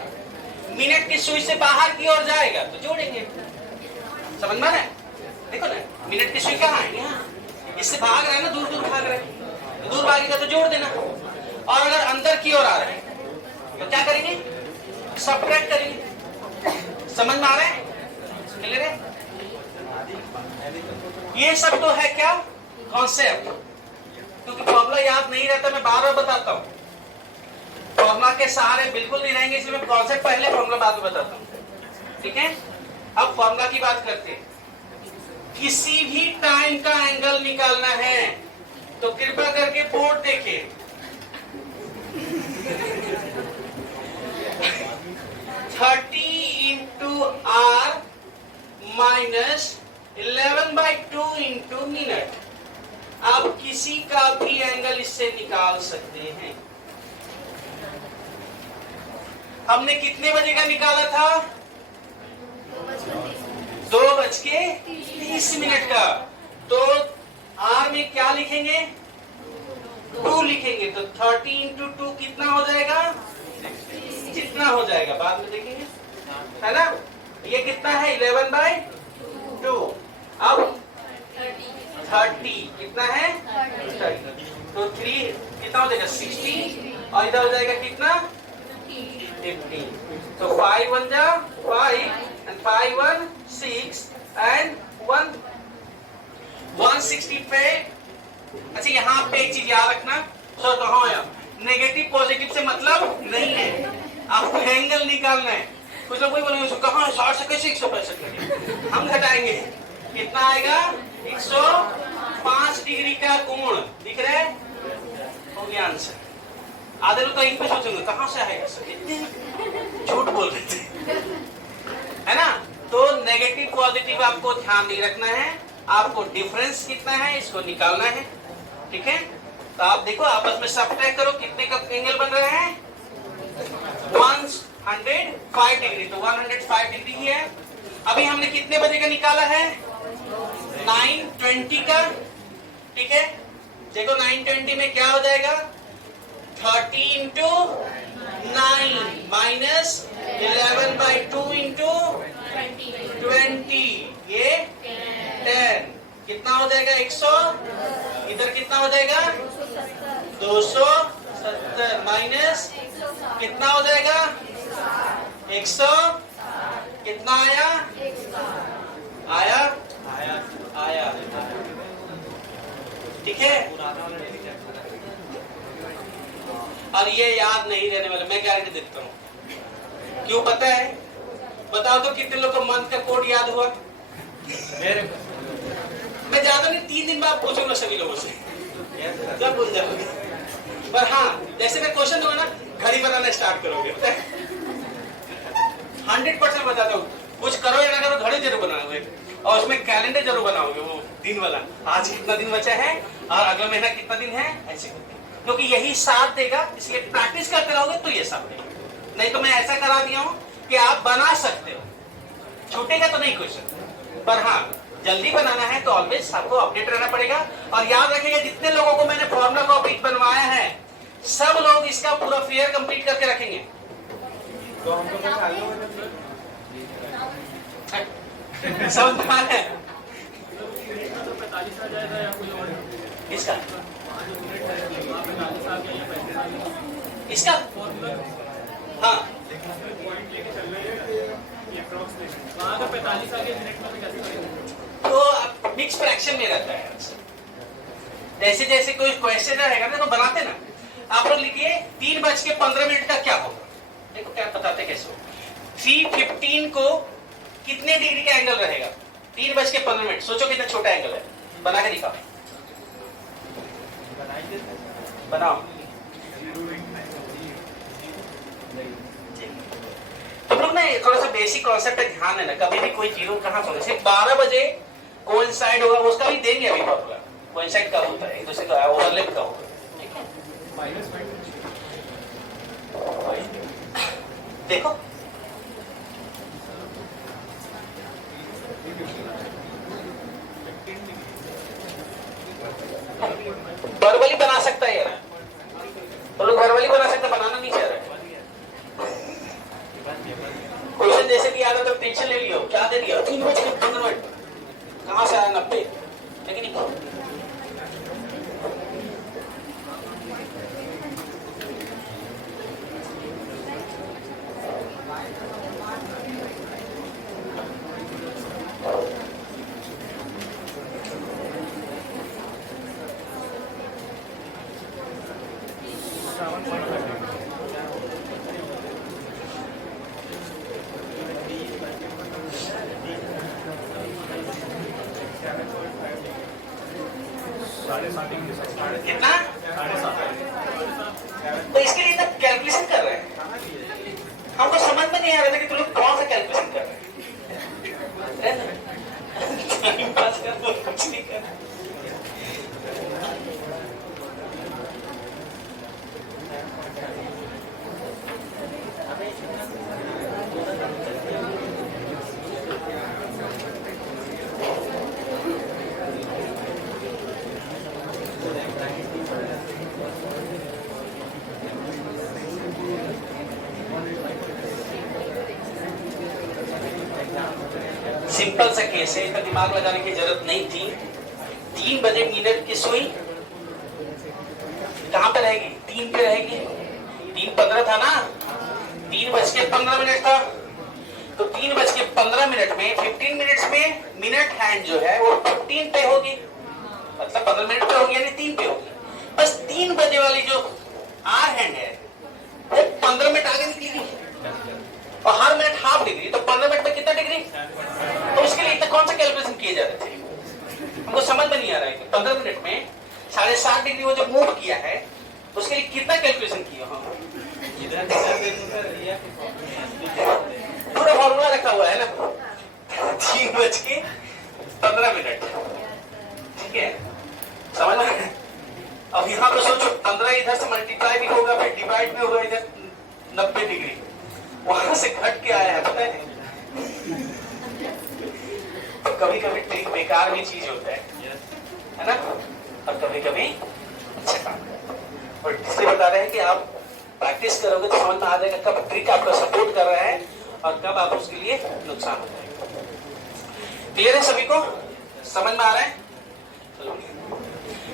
मिनट की सुई से बाहर की ओर जाएगा तो जोड़ेंगे। समझ में आ रहा है? देखो ना, मिनट की सुई कहाँ है? यहाँ। इससे भाग रहा है ना, दूर दूर भाग रहा है, दूर भागेगा तो जोड़ देना। और अगर अंदर की ओर आ रहा है तो क्या करेंगे? सब्ट्रैक्ट करेंगे। समझ में आ रहा है? क्लियर है? ये सब तो है क्या? कॉन्सेप्ट। क्योंकि फॉर्मूला याद नहीं रहता, मैं बार बार बताता हूँ। फॉर्मूला के सहारे बिल्कुल नहीं रहेंगे, इसलिए मैं कॉन्सेप्ट पहले, फॉर्मूला बाद में बताता हूँ। ठीक है, अब फॉर्मूला की बात करते हैं। किसी भी टाइम का एंगल निकालना है तो कृपया करके बोर्ड देखिए। 30 into hour minus 11/2 into minute. आप किसी का भी एंगल इससे निकाल सकते हैं। हमने कितने बजे का निकाला था? 2:30 का। तो आर में क्या लिखेंगे? 2 लिखेंगे। तो 30 इंटू 2 कितना हो जाएगा? कितना हो जाएगा बाद में देखेंगे, है ना। ये कितना है? 11/2। अब 30 कितना है? 30। तो 3 कितना हो जाएगा? 60 और इधर हो जाएगा कितना? 15। तो 5 1 जा 5 and 5 1 6 and 160 पे। अच्छा यहाँ पे एक चीज याद रखना, सो कहाँ आया? नेगेटिव पॉजिटिव से मतलब नहीं है, आपको एंगल निकालना है। कुछ लोग बोलेंगे कहाँ 60 से कैसे 165 लगे? हम घटाएंगे, कितना आएगा? 105 डिग्री का कोण दिख रहा है, हो गया आंसर। आधे लोग तो इन पे सोचेंगे कहाँ से आएगा, झूठ बोल रहे थे, है ना। तो नेगेटिव पॉजिटिव आपको ध्यान नहीं रखना है, आपको डिफरेंस कितना है इसको निकालना है, ठीक है। तो आप देखो आपस में सब्ट्रैक्ट करो, कितने का एंगल बन रहे हैं? 105 डिग्री। तो 105 डिग्री ही है। अभी हमने कितने बजे का निकाला है? 9:20 का, ठीक है। देखो 9:20 में क्या हो जाएगा? 30 इंटू 9 माइनस 11/2 इंटू 20, ये 10 कितना हो जाएगा? 100। इधर कितना हो जाएगा? 270 माइनस कितना हो जाएगा? 100। कितना आया? आया आया, ठीक है। और ये याद नहीं रहने वाला, मैं गारंटी देता हूँ। क्यों पता है? बताओ तो कितने लोग को मंथ का कोड याद हुआ? मैं ज्यादा नहीं, 3 दिन बाद पूछूंगा सभी लोगों से, जब भूल जाओगे। पर हाँ, जैसे मैं क्वेश्चन दूंगा ना, घड़ी बनाना स्टार्ट करोगे, 100% बताता हूँ। कुछ करो या ना करो, घड़ी जरूर बनाओगे और उसमें कैलेंडर जरूर बनाओगे, वो दिन वाला, आज कितना दिन बचा है और अगला महीना कितना दिन है, ऐसे करके। क्योंकि यही साथ देगा, इसलिए प्रैक्टिस करते रहोगे तो ये सब देगा। नहीं तो मैं ऐसा करा दिया हूँ कि आप बना सकते हो, छूटेगा तो नहीं क्वेश्चन। पर हाँ, जल्दी बनाना है तो ऑलवेज आपको अपडेट रहना पड़ेगा। और याद रखिएगा, जितने लोगों को मैंने फॉर्मूला कॉपी बनवाया है, सब लोग इसका पूरा फेयर कंप्लीट करके रखेंगे। तो हमको कुछ आलू समझ में है? इसका इसका हाँ, तो मिक्स फ्रैक्शन में रहता है। जैसे जैसे कोई क्वेश्चन रहेगा ना, तो बनाते ना, आप लोग लिखिए 3:15 का क्या होगा। देखो क्या बताते कैसे हो। 3:15 को कितने डिग्री का एंगल रहेगा? 3:15। सोचो कितना छोटा एंगल है, बना के दिखाओ, बनाओ। तुम लोग ना थोड़ा सा बेसिक कॉन्सेप्ट पे ध्यान देना, कभी भी कोई जीरो कहाँ होगा। सिर्फ 12 बजे कोइंसाइड होगा, उसका भी देंगे अभी फॉर्मूला। कोइंसाइड कब होता है? एक दूसरे का ओवरलैप कब होगा, ठीक है। देखो वर्बली बना सकता है यार, तो लोग वर्बली बना सकता, बनाना नहीं चाह रहे। क्वेश्चन जैसे कि आया तो टेंशन ले लियो, क्या दे दिया? 3:15 कहाँ से आया? 90। लेकिन कितना? तो इसके लिए इतना कैलकुलेशन कर रहे हैं, हमको समझ में नहीं आ रहा था कि तुम लोग कौन सा कैलकुलेशन कर रहे हैं। टाइम पास कर दो, कुछ नहीं कर। सिंपल सा केस है, इतना दिमाग लगाने की जरूरत नहीं थी। 3 बजे मिनट की सुई कहां पे रहेगी? 3 पे रहेगी। 3:15 था ना, 3:15 था। तो 3:15 में 15 मिनट्स में मिनट हैंड जो है वो 15 पे होगी, मतलब 15 मिनट पे होगी, यानी 3 पे होगी। बस 3 बजे वाली जो आर हैंड है वो 15 मिनट आगे निकलेगी और हर मिनट हाफ डिग्री, तो 15 मिनट में कितना डिग्री? तो उसके लिए इतना कौन सा कैलकुलेशन किए जा रहे थे, हमको समझ में नहीं आ रहा है कि 15 मिनट में 7.5 डिग्री वो जो मूव किया है उसके लिए कितना कैलकुलेशन किया हम? पूरा फॉर्मूला रखा हुआ है ना। 3:15, ठीक है, समझ में? अब यहाँ पे सोचो 15 इधर से मल्टीप्लाई भी होगा, फिर डिवाइड भी होगा, इधर 90 डिग्री वहां से घट के आया है, पता है? तो कभी कभी ट्रिक बेकार भी चीज होता है ना, और कभी कभी अच्छा काम करता है। और इसलिए बता रहे हैं कि आप प्रैक्टिस करोगे तो समझ में आ जाएगा कब ट्रिक आपका सपोर्ट कर रहा है और कब आप उसके लिए नुकसान हो जाएगा। क्लियर है सभी को? समझ में आ रहा है? चलो,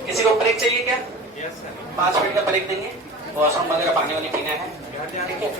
किसी को ब्रेक चाहिए क्या? 5 मिनट का ब्रेक देंगे, वॉशरूम वगैरह पानी वाली पीना है, ठीक है?